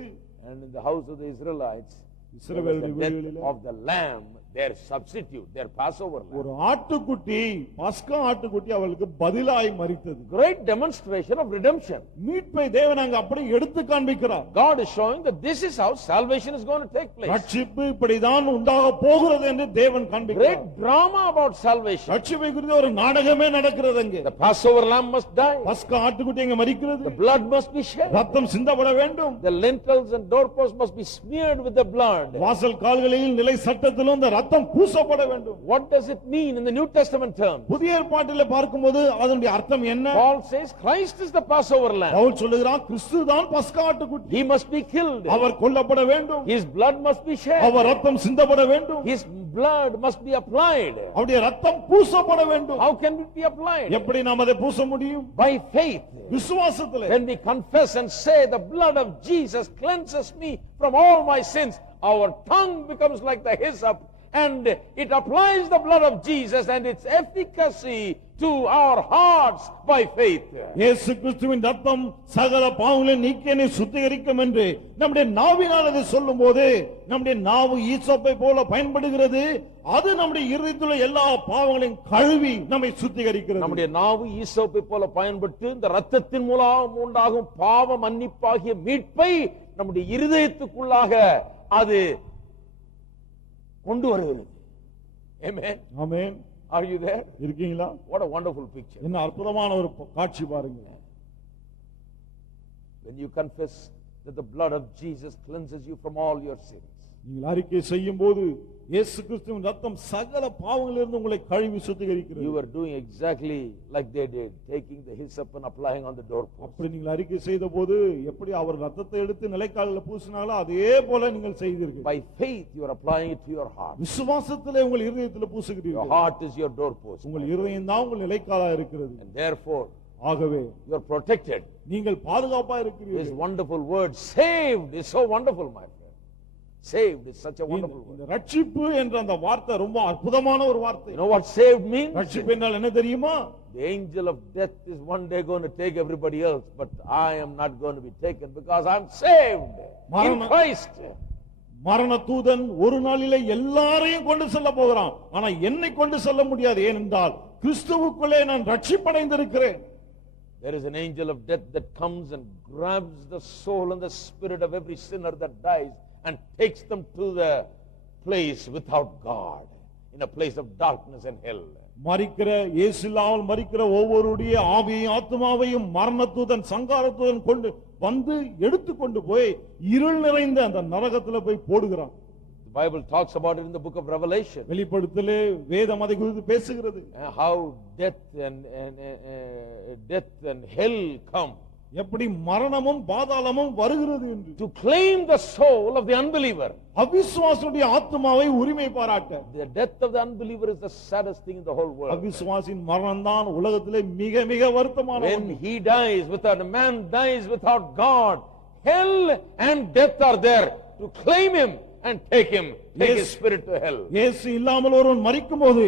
and in the house of the Israelites there was இஸ்ரவேலுடைய the death வீடுகளிலே of the lamb their substitute, their Passover lamb. ஒரு ஆட்டுக்குட்டி, பஸ்கா ஆட்டுக்குட்டி அவளுக்கு பதிலாய் மரித்தது. Great demonstration of redemption. மீட்பை தேவன் அங்க அப்படியே எடுத்து காண்பிக்கிறார். God is showing that this is how salvation is going to take place. ரட்சிப்பு இப்படிதான் உண்டாக போகிறது என்று தேவன் காண்பிக்கிறார். Great drama about salvation. ரட்சிப்பை குறித்து ஒரு நாடகமே நடக்கிறது அங்கே. The Passover lamb must die. பஸ்கா ஆட்டுக்குட்டி அங்க மரிக்கிறது. The blood must be shed. ரத்தம் சிந்தப்பட வேண்டும். The lintels and doorposts must be smeared with the blood. வாசல் கால்களில் நிலை சட்டத்திலும் அந்த ரத்தம் பூசப்பட வேண்டும். What does it mean in the New Testament terms? புதிய ஏற்பாட்டிலே பார்க்கும்போது அதனுடைய அர்த்தம் என்ன? Paul says Christ is the Passover lamb. Pavul சொல்லுகிறார் கிறிஸ்துதான் பஸ்கா ஆட்டுக்குட்டி. He must be killed. அவர் கொல்லப்பட வேண்டும். His blood must be shed. அவர் ரத்தம் சிந்தப்பட வேண்டும். His blood must be applied. அவருடைய ரத்தம் பூசப்பட வேண்டும். How can it be applied? எப்படி நாம் அதை பூச முடியும்? By faith. விசுவாசத்திலே. When we confess and say the blood of Jesus cleanses me from all my sins, our tongue becomes like the hyssop and it applies the blood of Jesus and its efficacy to our hearts by faith. இயேசு கிறிஸ்துவின் ரத்தம் சகல பாவங்களை நீக்கி என்னை சுத்திகரிக்கும் என்று நம்முடைய நாவினால் அதை சொல்லும்போது நம்முடைய நாவு ஈசோப்பை போல பயன்படுகிறது. அது நம்முடைய இருதயத்திலுள்ள எல்லா பாவங்களையும் கழுவி நம்மை சுத்திகரிக்கிறது. நம்முடைய நாவு ஈசோப்பை போல பயன்பட்டு இந்த ரத்தத்தின் மூலம் உண்டாகும் பாவ மன்னிப்பாகிய மீட்பை நம்முடைய இருதயத்துக்குள்ளாக அது கொண்டு வருகிறது. Amen. Amen. Are you there? இருக்கீங்களா? What a wonderful picture. என்ன அற்புதமான ஒரு காட்சி பாருங்க. When you confess that the blood of Jesus cleanses you from all your sins. நீங்கள் அறிக்கை செய்யும்போது இயேசு கிறிஸ்துவின் ரத்தம் சகல பாவங்களிலிருந்து உங்களை கழுவி சுத்திகரிக்கிறது. You are doing exactly like they did, taking the hyssop and applying on the doorpost. அப்படி நீங்கள் அறிக்கை செய்தபோது எப்படி அவர் ரத்தத்தை எடுத்து நிலைக்காலில் பூசினாலோ அதே போல நீங்கள் செய்தீர்கள். By faith you are applying it to your heart. விசுவாசத்திலே உங்கள் இதயத்தில் பூசுகிறீர்கள். Your heart is your doorpost. உங்கள் இதயம் தான் உங்கள் நிலைக்காலா இருக்கிறது. And therefore ஆகவே you are protected. நீங்கள் பாதுகாப்பா This இருக்கிறீர்கள். wonderful word saved is so wonderful, my friend. Saved is such a wonderful word. இந்த ரட்சிப்பு என்ற அந்த வார்த்தை ரொம்ப அற்புதமான ஒரு வார்த்தை. You know what saved means? ரட்சிப்பு என்றால் என்ன தெரியுமா? The angel of death is one day going to take everybody else, but I am not going to be taken because I am saved in Christ. மரண தூதன் ஒரு நாளிலே எல்லாரையும் கொண்டு செல்ல போகிறான். ஆனா என்னை கொண்டு செல்ல முடியாது. ஏனென்றால் கிறிஸ்துவுக்குள்ளே நான் ரட்சிப்படைந்திருக்கிறேன். There is an angel of death that comes and grabs the soul and the spirit of every sinner that dies and takes them to the place without God, in a place of darkness and hell. மரிக்கிற இயேசு இல்லாமல் மரிக்கிற ஒவ்வொருடைய ஆவியையும் ஆத்மாவையும் மரணதூதன் சங்காரதூதன் கொண்டு வந்து எடுத்துக்கொண்டு போய் இருள் நிறைந்த அந்த நரகத்துல போய் போடுகிறான். The Bible talks about it in the book of Revelation. வெளிப்படுத்தலே வேதம் அதை குறித்து பேசுகிறது. How death and hell come எப்படி மரணமும் பாதாளமும் வருகிறது என்று. to claim the soul of the unbeliever. அவிசுவாசியுடைய ஆத்மாவை உரிமை பாராட்ட. The death of the unbeliever is the saddest thing in the whole world. அவிசுவாசியின் மரணம் தான் உலகத்திலே மிக மிக வருத்தமான When ஒன்று. he dies without a man dies without God, hell and death are there to claim him and take his spirit to hell. இயேசு இல்லாமல் ஒருவன் மரிக்கும்போது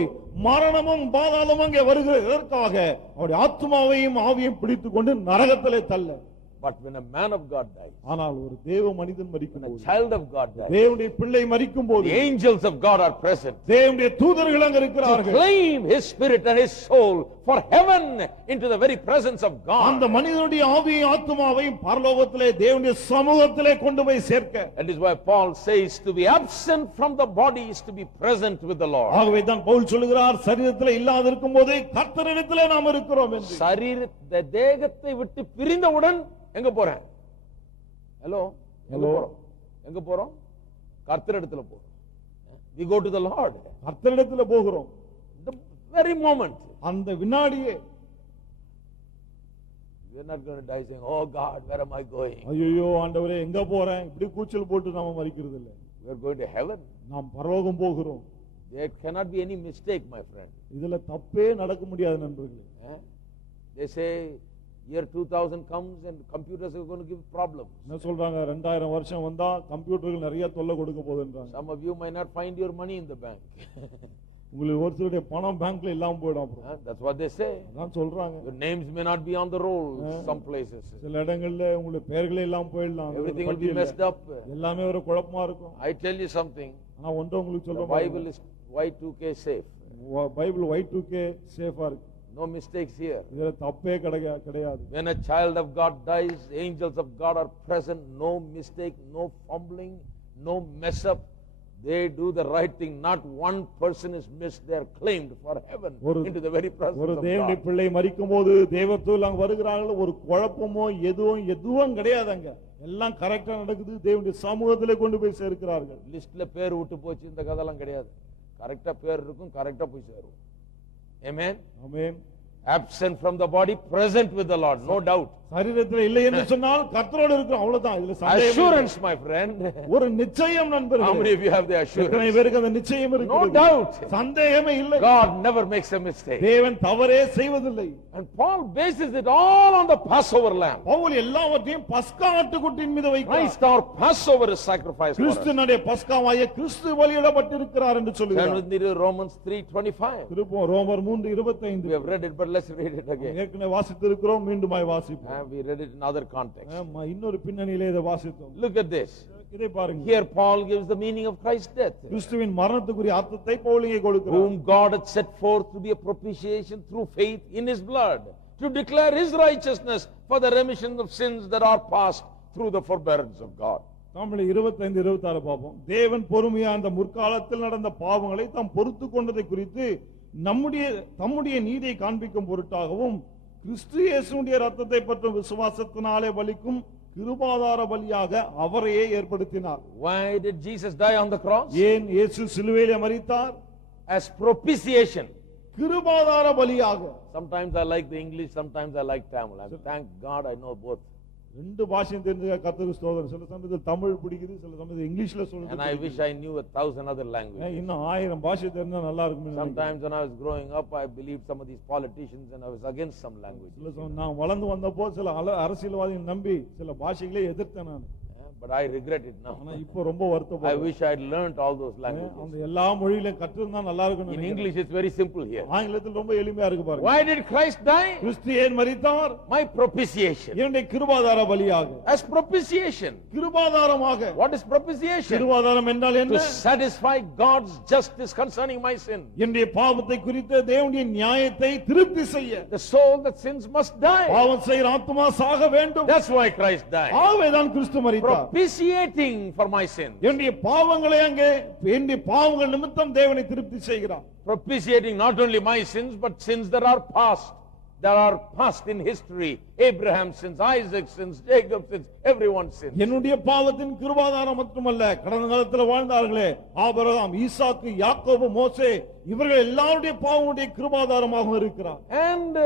மரணமும் பாதாளமும் அங்கே வருகிறது. எதற்காக? அவருடைய ஆத்மாவையும் ஆவியையும் பிடித்துக்கொண்டு நரகத்திலே தள்ள. But when a man of God dies, ஆனால் ஒரு தேவ மனிதன் when a மரிக்கும்போது, child of God dies, தேவனுடைய பிள்ளை மரிக்கும்போது the angels of God are present தேவனுடைய தூதர்கள் அங்க to இருக்கிறார்கள். claim his spirit and his soul for heaven into the very presence of அந்த God. மனிதனுடைய ஆவியையும் ஆத்மாவையும் பரலோகத்திலே தேவனுடைய சமூகத்திலே கொண்டு போய் சேர்க்க. That is why Paul says to be absent from the body is to be present with the Lord. ஆகவே தான் பவுல் சொல்கிறார் சரீரத்திலே இல்லாத இருக்கும்போது கர்த்தரிடத்திலே நாம் இருக்கிறோம் என்று. சரீரத்தை தேகத்தை விட்டு பிரிந்தவுடன் எங்க போறேன்? ஹலோ, எங்க போறோம்? கர்த்தரிடத்துல போறோம். We go to the Lord. கர்த்தரிடத்திலே போகிறோம். The very moment. அந்த வினாடியே We are not going to die saying, oh God, where am I going? ஐயோ ஆண்டவரே எங்க போறேன் இப்படி கூச்சல் போட்டு நாம மரிக்கிறது இல்ல. We are going to heaven. நாம் பரலோகம் போகிறோம். There cannot be any mistake, my friend. இதுல தப்பே நடக்க முடியாது நண்பர்களே. They say year 2000 comes and computers are going to give problems. என்ன சொல்றாங்க 2000 வருஷம் வந்தா கம்ப்யூட்டர்கள் நிறைய தொல்லை கொடுக்க போகுதுன்றாங்க. Some of you might not find your money in the bank. உங்களுக்கு ஒருத்தருடைய பணம் பேங்க்ல இல்லாம போய்டும் அப்புறம். That's what they say. அதான் சொல்றாங்க. Your names may not be on the roll some places. சில இடங்கள்ல உங்களுடைய பெயர்களே இல்லாம போயிடலாம். Everything will be messed up. எல்லாமே ஒரு குழப்பமா இருக்கும். I tell you something. ஆனா ஒன்று உங்களுக்கு The சொல்றேன். Bible is Y2K safe. Bible Y2K சேஃபா இருக்கு. No mistakes here. இதுல தப்பே கிடையாது. When a child of God dies, angels of God are present. No mistake, no fumbling, no mess up. They do the right thing. Not one person is missed. They are claimed for heaven into the very presence ஒரு of தேவனுடைய God. பிள்ளை மரிக்கும்போது தேவதூதர்கள் அங்க வருகிறார்கள். ஒரு குழப்பமோ எதுவும் கிடையாது அங்க. எல்லாம் கரெக்டா நடக்குது. தேவனுடைய சமூகத்திலே கொண்டு போய் சேர்க்கிறார்கள். லிஸ்ட்ல பேர் விட்டு போச்சு இந்த கதெல்லாம் கிடையாது. கரெக்டா பேர் இருக்கும், கரெக்டா போய் சேரும். Amen. Amen. Absent from the body, present with the Lord, no doubt. சரீரத்தில் இல்லை என்று சொன்னால் கர்த்தரோடு இருக்கிறோம், அவ்வளவுதான். இதுல சந்தேகம் Assurance, my friend. ஒரு நிச்சயம் நண்பர்களே. How many of you have the assurance? எத்தனை பேருக்கு அந்த நிச்சயம் No இருக்கிறது? doubt. சந்தேகமே இல்லை. God never makes a mistake. தேவன் தவறே செய்வதில்லை. And Paul bases it all on the Passover lamb. Pavul எல்லாவற்றையும் பஸ்கா ஆட்டுக்குட்டியின் மீது வைக்கிறார். Christ our Passover is sacrificed for us. கிறிஸ்துவினுடைய பஸ்காவாகிய கிறிஸ்து பலியிடப்பட்டிருக்கிறார் என்று Turn சொல்கிறார். with me to Romans 3:25. திருப்போம் ரோமர் 3:25. We have read it, but let's read it again. ஏற்கனவே வாசித்திருக்கிறோம், மீண்டுமாய் வாசிப்போம். We read it in other context. ஆமா, இன்னொரு பின்னணியிலே இதை வாசித்தோம். Look at this. இதை பாருங்க. Here Paul gives the meaning of Christ's death. கிறிஸ்துவின் மரணத்துக்குரிய அர்த்தத்தை பவுல் இங்கே கொடுக்கிறார். Whom God had set forth to be a propitiation through faith in his blood, to declare his righteousness for the remission of sins that are past through the forbearance of God. Tamil 25-26 பார்ப்போம். தேவன் பொறுமையா அந்த முற்காலத்தில் நடந்த பாவங்களை தாம் பொறுத்து கொண்டதை குறித்து தம்முடைய நீதியை காண்பிக்கும் பொருட்டாகவும் கிறிஸ்து இயேசுவுடைய ரத்தத்தை பற்றும் விசுவாசத்தினாலே பலிக்கும் கிருபாதார பலியாக அவரையே ஏற்படுத்தினார். Why did Jesus die on the cross? ஏன் இயேசு சிலுவையிலே மரித்தார்? As propitiation. கிருபாதார பலியாக. Sometimes I like the English, sometimes I like Tamil. Thank God I know both. ரெண்டு பாஷையும் தெரிஞ்ச கர்த்தருக்கு ஸ்தோத்திரம். சில சமயத்தில் தமிழ் பிடிக்குது, சில சமயத்தில் இங்கிலீஷ்ல சொல்றது. And I wish I knew 1,000 other languages. இன்னும் 1000 பாஷை தெரிஞ்சா நல்லா இருக்கும். Sometimes when I was growing up, I believed some of these politicians and I was against some languages. நான் வளர்ந்து வந்தப்போ சில அரசியல்வாதிகளை நம்பி சில பாஷைகளை எதிர்த்தேன் நான். But I regret it now. ஆனா இப்போ ரொம்ப வருத்தப்படுறேன். I wish I had learned all those languages. அந்த எல்லா மொழியிலும் கற்றிருந்தா நல்லா இருக்கும். In English it's very simple here. ஆங்கிலத்தில் ரொம்ப எளிமையா இருக்கு பாருங்க. Why did Christ die? கிறிஸ்து ஏன் மரித்தார்? My propitiation. என்னுடைய கிருபாதார பலியாக. As propitiation. கிருபாதாரமாக. What is propitiation? கிருபாதாரம் என்றால் என்ன? To satisfy God's justice concerning my sin. என்னுடைய பாவத்தை குறித்த தேவனுடைய நியாயத்தை திருப்தி செய்ய. The soul that sins must die. பாவம் செய்கிற ஆத்துமா சாக வேண்டும். That's why Christ died. ஆகவேதான் கிறிஸ்து மரித்தார். Propitiating for my sins. என்னுடைய பாவங்களை அங்கே என்னுடைய பாவங்கள் நிமித்தம் தேவனை திருப்தி செய்கிறார். Propitiating not only my sins but sins that are past in history. Abraham's sins, Isaac's sins, Jacob's sins, everyone's sins. என்னுடைய பாவத்தின் கிருபாதாரம் மட்டுமல்ல, கடந்த காலத்தில் வாழ்ந்தார்களே ஆபிரகாம், ஈசாக்கு, யாக்கோபு, மோசே, இவர்கள் எல்லாருடைய பாவங்களுடைய கிருபாதாரமாக இருக்கிறார். And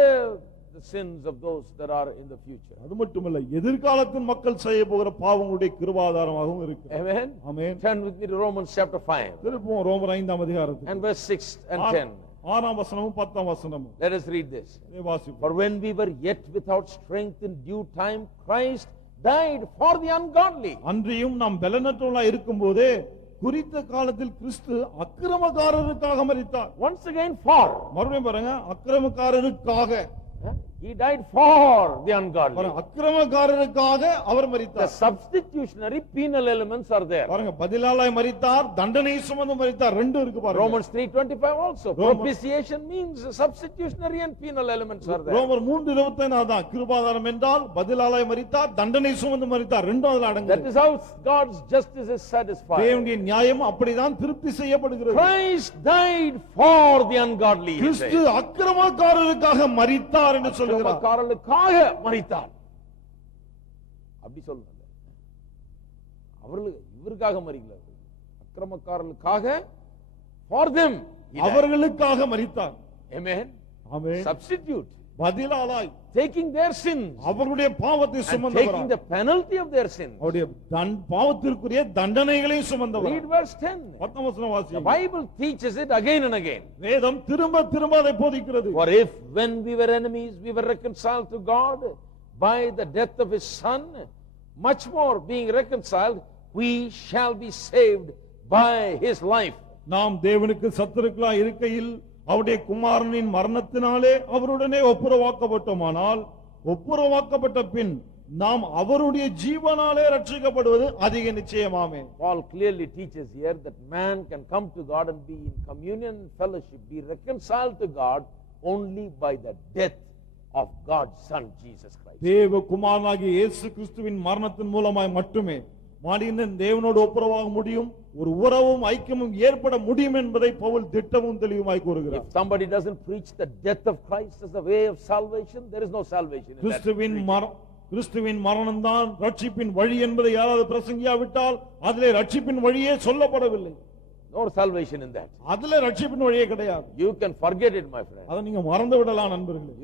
the sins of those that are in the future. அது மட்டுமல்ல, எதிர்காலத்தின் மக்கள் செய்ய போகிற பாவங்களுடைய கிருபாதாரமாகவும் இருக்கிறார். Amen. Amen. Turn with me to Romans chapter 5. திருப்போம் ரோமர் 5ஆம் அதிகாரத்துக்கு. And verse 6 and 10. 6ஆம் வசனமும் 10ஆம் வசனமும். Let us read this. இதை வாசிப்போம். For when we were yet without strength, in due time Christ died for the ungodly. அன்றியும் நாம் பலனற்றவர்களாய் இருக்கும்போதே குறித்த காலத்தில் கிறிஸ்து அக்கிரமக்காரருக்காக மரித்தார். Once again for. மறுபடியும் பாருங்க, அக்கிரமக்காரருக்காக. He died for the ungodly. அக்கிரமக்காரருக்காக our The மரித்தார். substitutionary penal elements are there. பாருங்க, பதிலாளாய் மரித்தார், தண்டனை சுமந்து மரித்தார், ரெண்டு இருக்கு பாருங்க. Romans 3:25 also. Propitiation means substitutionary and penal elements are there. ரோமர் 3:25 தான் கிருபாதாரம் என்றால் பதிலாளாய் மரித்தார், தண்டனை சுமந்து மரித்தார், ரெண்டும் அதுல That அடங்குது. is how God's justice is satisfied. தேவனுடைய நியாயம் அப்படிதான் திருப்தி செய்யப்படுகிறது. Christ died for the ungodly. he Kristu said. அக்கிரமக்காரருக்காக மரித்தார் என்று சொல்கிறார். அக்கிரமக்காரர்களுக்காக மரித்தார். அப்படி சொல்றாங்க. இவருக்காக மரிக்கல. அக்கிரமக்காரர்களுக்காக for them. அவர்களுக்காக மரித்தார். Amen. Amen. Substitute. பதிலாளாய் Taking their sins. அவர்களுடைய பாவத்தை And taking சுமந்தவர். the penalty of their sins. அவருடைய பாவத்திற்குரிய தண்டனைகளை சுமந்தவர். Read verse 10. 10ஆம் வசனம் The வாசிங்க. Bible teaches it again and again. வேதம் திரும்ப திரும்ப அதை போதிக்கிறது. For if when we were enemies we were reconciled to God by the death of his son, much more being reconciled we shall be saved by his life. நாம் தேவனுக்கு சத்துருக்களாய் இருக்கையில் அவருடைய குமாரனின் மரணத்தினாலே அவருடனே ஒப்புரவாக்கப்பட்டோமானால், ஒப்புரவாக்கப்பட்ட பின் நாம் அவருடைய ஜீவனாலே ரட்சிக்கப்படுவது அதிக நிச்சயமாமே. Paul clearly teaches here that man can come to God and be in communion, fellowship, be reconciled to God only by the death of God's Son, Jesus Christ. தேவ குமாரனாகிய இயேசு கிறிஸ்துவின் மரணத்தின் மூலமாய் மட்டுமே மனிதன் தேவனோடு ஒப்புரவாக முடியும், ஒரு உறவும் ஐக்கியமும் ஏற்பட முடியும் என்பதை பவுல் திட்டமும் தெளிவுமாய் கூறுகிறார். If somebody doesn't preach the death of Christ as the way of salvation, there is no salvation in that. கிறிஸ்துவின் மரணம் தான் ரட்சிப்பின் வழி என்பதை யாராவது பிரசங்கியாவிட்டால் அதிலே ரட்சிப்பின் வழியே சொல்லப்படவில்லை. No salvation in that. அதிலே ரட்சிப்பின் வழியே கிடையாது. You can forget it, my friend. அதை நீங்க மறந்து விடலாம் நண்பர்களே.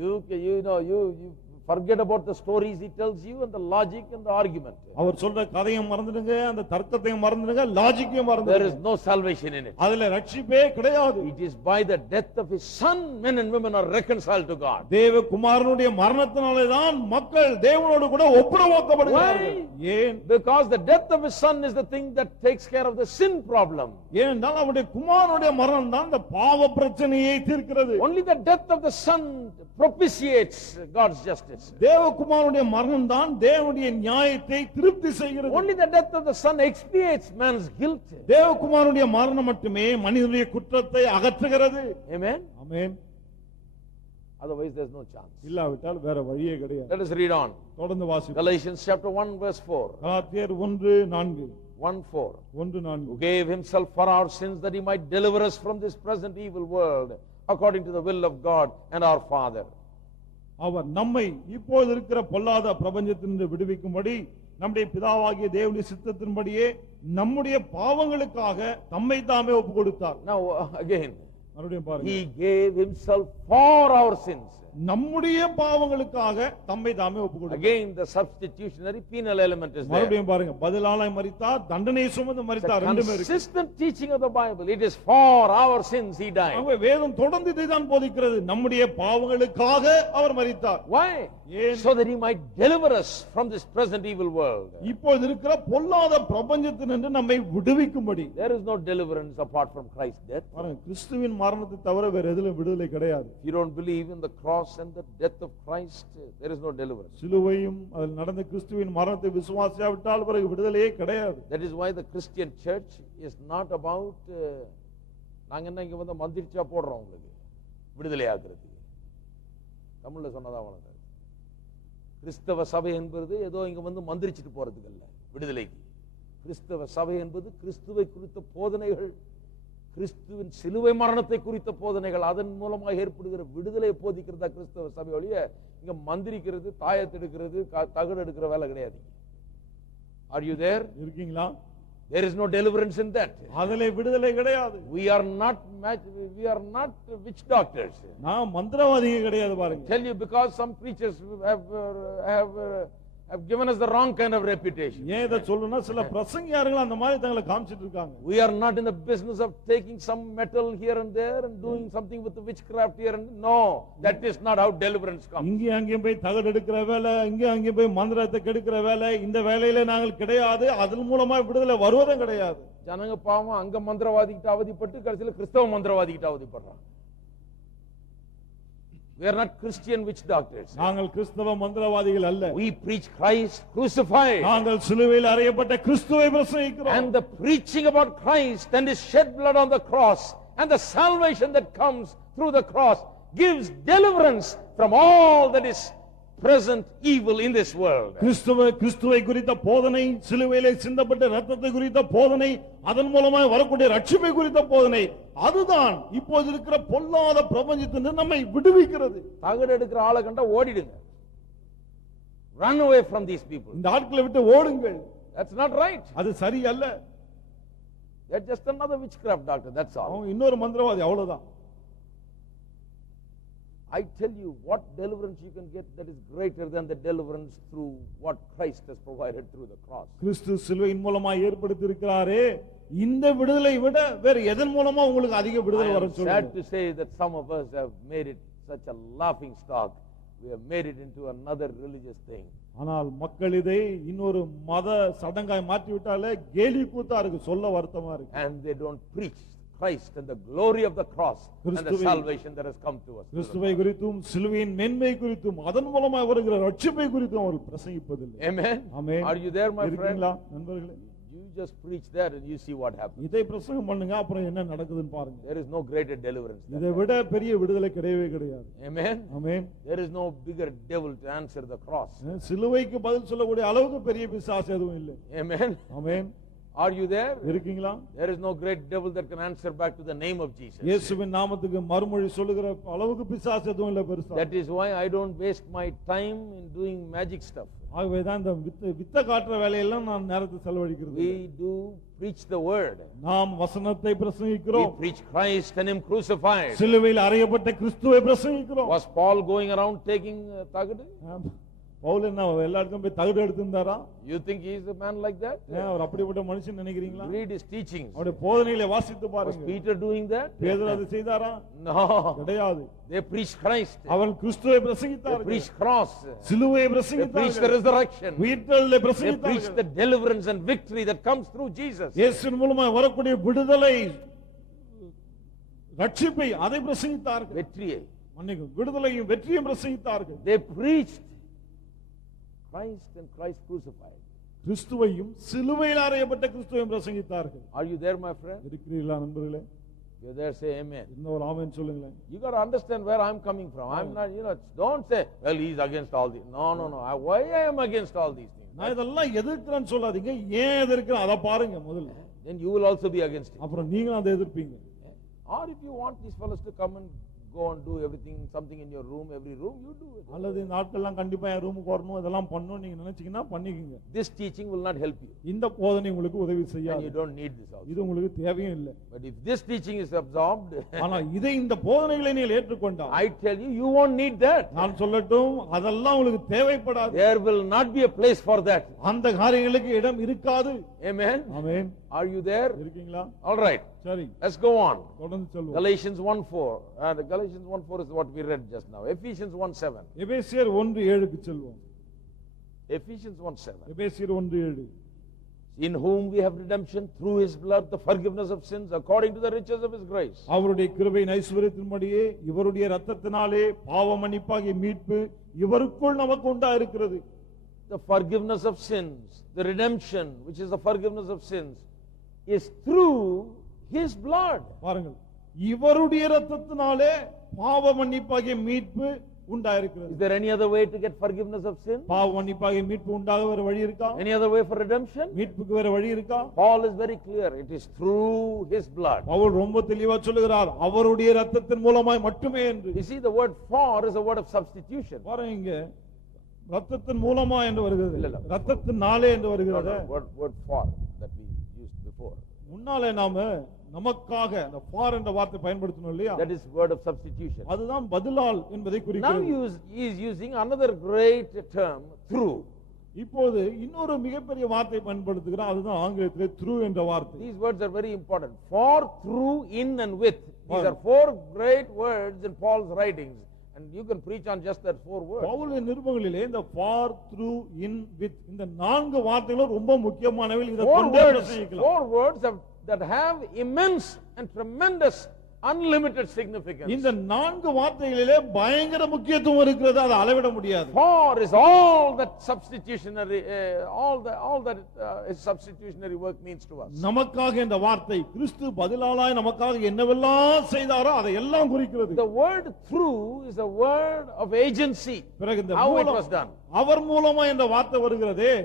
You forget about the stories he tells you and the logic and the argument. அவர் சொல்ற கதையும் மறந்துடுங்க, அந்த தர்க்கத்தையும் மறந்துடுங்க, லாஜிக்கையும் மறந்துடுங்க. There is no salvation in it. அதிலே ரட்சிப்பே கிடையாது. It is by the death of his son men and women are reconciled to God. தேவ குமாரனுடைய மரணத்தினாலே தான் மக்கள் தேவனோடு கூட ஒப்புரவாக்கப்படுகிறார்கள். ஏன்? Because the death of his son is the thing that takes care of the sin problem. ஏனென்றால் அவருடைய குமாரனுடைய மரணம் தான் அந்த பாவ பிரச்சனையை தீர்க்கிறது. Only the death of the son propitiates God's justice. தேவகுமாரனுடைய மரணம் தான் தேவனுடைய நியாயத்தை திருப்தி செய்கிறது. Only the death of the son expiates man's guilt. தேவகுமாரனுடைய மரணம் மட்டுமே மனிதனுடைய குற்றத்தை அகற்றுகிறது. Amen. Amen. Otherwise there is no chance. இல்லாவிட்டால் வேற வழியே கிடையாது. Let us read on. தொடர்ந்து வாசிப்போம். Galatians chapter 1 verse 4. கலாத்தியர் 1:4. 1:4. 1:4. Who gave himself for our sins that he might deliver us from this present evil world according to the will of God and our Father. அவர் நம்மை இப்போது இருக்கிற பொல்லாத பிரபஞ்சத்திலிருந்து விடுவிக்கும்படி நம்முடைய பிதாவாகிய தேவனுடைய சித்தத்தின்படியே நம்முடைய பாவங்களுக்காக தம்மை தாமே ஒப்புக் கொடுத்தார். Now again, மறுபடியும் பாருங்க. he gave himself for our sins. நம்முடைய பாவங்களுக்காக தம்மை தாமே ஒப்புக் கொடுத்தார். Again the substitutionary penal element is there. மறுபடியும் பாருங்க, பதிலாளை மரித்தார், தண்டனை சுமந்து மரித்தார், ரெண்டுமே இருக்கு. Consistent teaching of the Bible, it is for our sins he died. ஆகவே வேதம் தொடர்ந்து இதைதான் போதிக்கிறது, நம்முடைய பாவங்களுக்காக அவர் மரித்தார். Why? So that he might deliver us from this present evil world. இப்போது இருக்கிற பொல்லாத பிரபஞ்சத்தினின்று நம்மை விடுவிக்கும்படி. There is no deliverance apart from Christ's death. பாருங்க, கிறிஸ்துவின் மரணத்தை தவிர வேற எதிலும் விடுதலை கிடையாது. If you don't believe in the cross and the death of Christ, there is no deliverance. சிலுவையும் அதில் நடந்த கிறிஸ்துவின் மரணத்தை விசுவாசியாவிட்டால் பிறகு விடுதலையே கிடையாது. That is why the Christian church is not about நாங்க என்ன இங்க வந்து மந்திரிச்சா போடுறோம் உங்களுக்கு விடுதலை ஆக்குறதுக்கு. தமிழ்ல சொன்னதா வளர்ந்தாரு. கிறிஸ்தவ சபை என்பது ஏதோ இங்க வந்து மந்திரிச்சிட்டு போறதுக்கு அல்ல விடுதலைக்கு. கிறிஸ்தவ சபை என்பது கிறிஸ்துவை குறித்த போதனைகள், கிறிஸ்துவின் சிலுவை மரணத்தை குறித்த போதனைகள், அதன் மூலமாக ஏற்படுகிற விடுதலை போதிக்கிறதா கிறிஸ்தவ சபை ஒழிய இங்க மந்திரிக்கிறது, தாயத்து எடுக்கிறது, தகடு எடுக்கிற வேலை கிடையாது. Are you there? இருக்கீங்களா? There is no deliverance in that. அதிலே விடுதலை கிடையாது. We are not witch doctors. நான் மந்திரவாதியே கிடையாது பாருங்க. Tell you because some preachers have given us the wrong kind of reputation. ஏன் இத சொல்றேன்னா சில பிரசங்கியார்கள் அந்த மாதிரி தங்களை காமிச்சிட்டு இருக்காங்க. We are not in the business of taking some metal here and there and doing something with the witchcraft here and no, that is not how deliverance comes. இங்கே அங்கே போய் தகடு எடுக்கிற வேலை, இங்கே அங்கே போய் மந்திரத்தை கெடுக்கிற வேலை, இந்த வேலையில நாங்கள் கிடையாது. அதன் மூலமா விடுதலை வருவதும் கிடையாது. ஜனங்க பாவம் அங்க மந்திரவாதிகிட்ட அவதிப்பட்டு கடைசியில கிறிஸ்தவ மந்திரவாதிகிட்ட அவதிப்படுறாங்க. We are not Christian witch doctors. நாங்கள் கிறிஸ்தவ மந்திரவாதிகள் அல்ல. We preach Christ crucified. நாங்கள் சிலுவையில் அறையப்பட்ட கிறிஸ்துவை பிரசங்கிக்கிறோம். And the preaching about Christ and his shed blood on the cross and the salvation that comes through the cross gives deliverance from all that is present evil in this world. கிறிஸ்துவை குறித்த போதனை, சிலுவையிலே சிந்தப்பட்ட இரத்தத்தை குறித்த போதனை, அதன் மூலமாக வரக்கூடிய ரட்சிப்பை குறித்த போதனை, அதுதான் இப்போது இருக்கிற பொல்லாத பிரபஞ்சத்திலிருந்து நம்மை விடுவிக்கிறது. தகடு எடுக்கிற ஆளை கண்டா ஓடிடுங்க. Run away from these people. இந்த ஆட்களை விட்டு ஓடுங்கள். That's not right. அது சரி அல்ல. They're just another witchcraft doctor, that's all. அவன் இன்னொரு மந்திரவாதி, அவ்வளவுதான். I tell you what deliverance you can get that is greater than the deliverance through what Christ has provided through the cross. கிறிஸ்து சிலுவையின் மூலமா ஏற்படுத்தி இருக்கிறாரே, இந்த விடுதலை விட வேற எதன் மூலமா உங்களுக்கு அதிக விடுதலை வரும் சொல்லுங்க. Sad to say that some of us have made it such a laughing stock. We have made it into another religious thing. ஆனால் மக்கள் இதை இன்னொரு மத சடங்காய் மாற்றி விட்டாலே கேலி கூத்தா இருக்கு, சொல்ல வருத்தமா இருக்கு. And they don't preach Christ and the glory of the cross and the கிறிஸ்துவை- salvation that has come to us. கிறிஸ்துவை குறித்தும் சிலுவையின் மேன்மை குறித்தும் அதன் மூலமாக வருகிற ரட்சிப்பை குறித்தும் அவர் பிரசங்கிப்பதில்லை. Amen. Amen. Are you there, my friend? இருக்கீங்களா நண்பர்களே? You just preach that and you see what happens. இதை பிரசங்கம் பண்ணுங்க, அப்புறம் என்ன நடக்குதுன்னு பாருங்க. There is no greater deliverance than இதை விட பெரிய விடுதலை கிடையவே கிடையாது. Amen. Amen. There is no bigger devil to answer the cross. சிலுவைக்கு பதில் சொல்லக்கூடிய அளவுக்கு பெரிய பிசாசு எதுவும் இல்லை. Amen. Amen. Are you there? இருக்கீங்களா? There is no great devil that can answer back to the name of Jesus. இயேசுவின் நாமத்துக்கு மறுமொழி சொல்லுகிற அளவுக்கு பிசாசு எதுவும் இல்லை பெருசா. That is why I don't waste my time in doing magic stuff. ஆகவேதான் இந்த வித்த காட்டுற வேலையெல்லாம் நான் நேரத்தை செலவழிக்கிறது. We do preach the word. நாம் வசனத்தை We பிரசங்கிக்கிறோம். preach Christ and Him crucified. சிலுவையில் அறையப்பட்ட கிறிஸ்துவை பிரசங்கிக்கிறோம். Was Paul going around taking tagadu? Pavul என்ன எல்லா இடத்துலயும் போய் தகுடு எடுத்திருந்தாரா? You think he is a man like that? அவர் அப்படிப்பட்ட மனுஷன் நினைக்கிறீங்களா? Read his teachings. அவருடைய போதனைகளை வாசித்து Was பாருங்க. Peter doing that? பேதுரு அதை செய்தாரா? No. கிடையாது. They preached Christ. அவன் கிறிஸ்துவை They பிரசங்கித்தார்கள். preached cross. சிலுவையை They preached the பிரசங்கித்தார்கள். resurrection. உயிர்த்தெழுதலை They preached பிரசங்கித்தார்கள். the deliverance and victory that comes through Jesus. இயேசுவின் மூலமாக வரக்கூடிய விடுதலை ரட்சிப்பை அதை பிரசங்கித்தார்கள். வெற்றியை. மன்னிக்கும், விடுதலையும் வெற்றியும் பிரசங்கித்தார்கள். They preached Christ and Christ crucified. கிறிஸ்துவையும் சிலுவையில் அறையப்பட்ட கிறிஸ்துவையும் பிரசங்கித்தார்கள். Are you there, my friend? இருக்கிறீர்களா நண்பர்களே? You're there, say amen. இந்த ஒரு ஆமென் சொல்லுங்களேன். You got to understand where I'm coming from. I'm not, don't say, well, he's against all these. No. Why I am against all these things? நான் இதெல்லாம் எதிர்க்கிறேன்னு சொல்லாதீங்க, ஏன் எதிர்க்கிறேன் அதை பாருங்க முதல்ல. Then you will also be against it. அப்புறம் நீங்களும் அதை எதிர்ப்பீங்க. Or if you want these fellows to come and go and do everything, something in your room, every room, you do it. அல்லது இந்த ஆட்கள்லாம் கண்டிப்பா என் ரூமுக்கு வரணும் இதெல்லாம் பண்ணணும் நீங்க நினைச்சீங்கன்னா பண்ணிக்கங்க. This teaching will not help you. இந்த போதனை உங்களுக்கு உதவி And செய்யாது. you don't need this also. இது உங்களுக்கு தேவையும் இல்லை. But if this teaching is absorbed, ஆனா இதை இந்த போதனைகளை நீங்கள் ஏற்றுக்கொண்டால் I tell you, you won't need that. நான் சொல்லட்டும், அதெல்லாம் உங்களுக்கு தேவைப்படாது. There will not be a place for that. அந்த காரியங்களுக்கு இடம் இருக்காது. Amen. Amen. Are you there? இருக்கீங்களா? All right. சரி, Let's go on. தொடர்ந்து சொல்வோம். Galatians 1:4. Galatians 1:4 is what we read just now. Ephesians 1:7. எபேசியர் 1:7க்கு செல்வோம். Ephesians 1:7. எபேசியர் 1:7. In whom we have redemption through His blood, the forgiveness of sins, according to the riches of His grace. அவருடைய கிருபையின் ஐஸ்வரியத்தின்படியே இவருடைய இரத்தத்தினாலே பாவ மன்னிப்பாகிய மீட்பு இவருக்குள் நமக்கு உண்டாயிருக்கிறது. The forgiveness of sins, the redemption, which is the forgiveness of sins, is through His blood. பாருங்கள், இவருடைய இரத்தத்தினாலே பாவ மன்னிப்பாகிய மீட்பு உண்டாயிருக்கிறது. Is there any other way to get forgiveness of sin? பாவ மன்னிப்பாகிய மீட்பு உண்டாக வேற வழி இருக்கா? Any other way for redemption? மீட்புக்கு வேற வழி இருக்கா? Paul is very clear. It is through His blood. Pavul ரொம்ப தெளிவா சொல்லுகிறார், அவருடைய இரத்தத்தின் மூலமாய் மட்டுமே என்று. You see, the word for is a word of substitution. பாருங்க, இங்க இரத்தத்தின் மூலமா என்று வருகிறது, இல்ல, இல்ல. இரத்தத்தினாலே என்று No, வருகிறது. no, word for that we used before. முன்னாலே நாம நமக்காக அந்த ஃபார் என்ற வார்த்தை பயன்படுத்தணும் இல்லையா? That is word of substitution. அதுதான் பதிலால் என்பதை Now குறிக்கிறது. he is using another great term, through. இப்போது இன்னொரு மிகப்பெரிய வார்த்தை பயன்படுத்துகிறார், அதுதான் ஆங்கிலத்திலே through என்ற வார்த்தை. These words are very important. For, through, in and with. These are four great words in Paul's writings. And you can preach on just that four words. பவுலின் நிருபங்களிலே இந்த for, through, in, with இந்த நான்கு வார்த்தைகளும் ரொம்ப முக்கியமானவை. இதை Four கொண்டே words, பிரசங்கிக்கலாம். four words that have immense and tremendous unlimited significance. இந்த நான்கு வார்த்தைகளிலே பயங்கர முக்கியத்துவம் இருக்கிறது, அதை அளவிட முடியாது. For is all that substitutionary, all that his substitutionary work means to us. நமக்காக இந்த வார்த்தை கிறிஸ்து பதிலாளாய் நமக்காக என்னவெல்லாம் செய்தாரோ அதை எல்லாம் குறிக்கிறது. The word through is a word of agency. பிறகு இந்த How it மூலம், was done. அவர் மூலமா என்ற வார்த்தை வருகிறதே,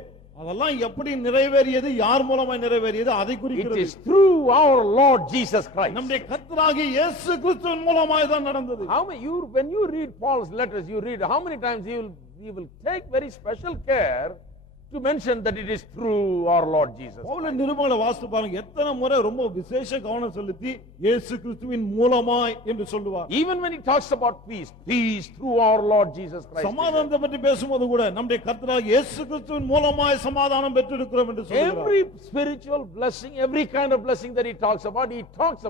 அதெல்லாம் எப்படி நிறைவேறியது, யார் மூலமா நிறைவேறியது, அதை It குறிக்கிறது. is through our Lord Jesus Christ. நம்முடைய கர்த்தராகிய இயேசு கிறிஸ்துவின் மூலமாய் தான் நடந்தது. How many when you read Paul's letters, you read how many times he will take very special care to mention that it is through our Lord Jesus. பவுலின் நிருபங்களை வாசித்து பாருங்க, எத்தனை முறை ரொம்ப விசேஷ கவனம் செலுத்தி இயேசு கிறிஸ்துவின் மூலமாய் என்று சொல்லுவார். Even when he talks about peace, peace through our Lord Jesus Christ. சமாதானத்தை பற்றி பேசும்போது கூட நம்முடைய கர்த்தராகிய இயேசு கிறிஸ்துவின் மூலமாய் சமாதானம் பெற்றிருக்கிறோம் என்று சொல்லுகிறார். Every spiritual blessing, every kind of blessing that he talks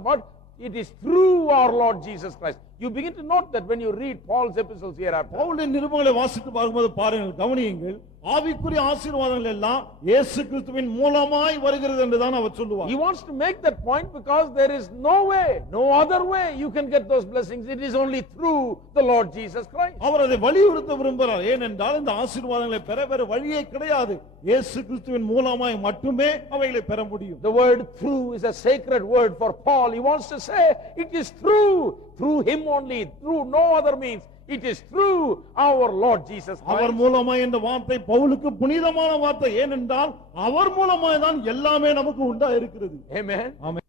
about it is through our Lord Jesus Christ. You begin to note that when you read Paul's epistles hereafter. பவுலின் நிருபங்களை வாசித்து பார்க்கும்போது பாருங்கள், கவனியுங்கள், ஆவிக்குரிய ஆசீர்வாதங்கள் எல்லாம் இயேசு கிறிஸ்துவின் மூலமாய் வருகிறது என்றுதான் அவர் சொல்லுவார். He wants to make that point because there is no way, no other way you can get those blessings. It is only through the Lord Jesus Christ. அவர் அதை வலியுறுத்த விரும்புகிறார். ஏனென்றால் இந்த ஆசீர்வாதங்களை பெற வேறு வழியே கிடையாது. இயேசு கிறிஸ்துவின் மூலமாய் மட்டுமே அவைகளை பெற முடியும். The word through is a sacred word for Paul. He wants to say it is through him only, through no other means. It is through our Lord Jesus Christ. அவர் மூலமாய் என்ற வார்த்தை பவுலுக்கு புனிதமான வார்த்தை. ஏனென்றால் அவர் மூலமாய் தான் எல்லாமே நமக்கு உண்டா இருக்கிறது. Amen. ஆமென்.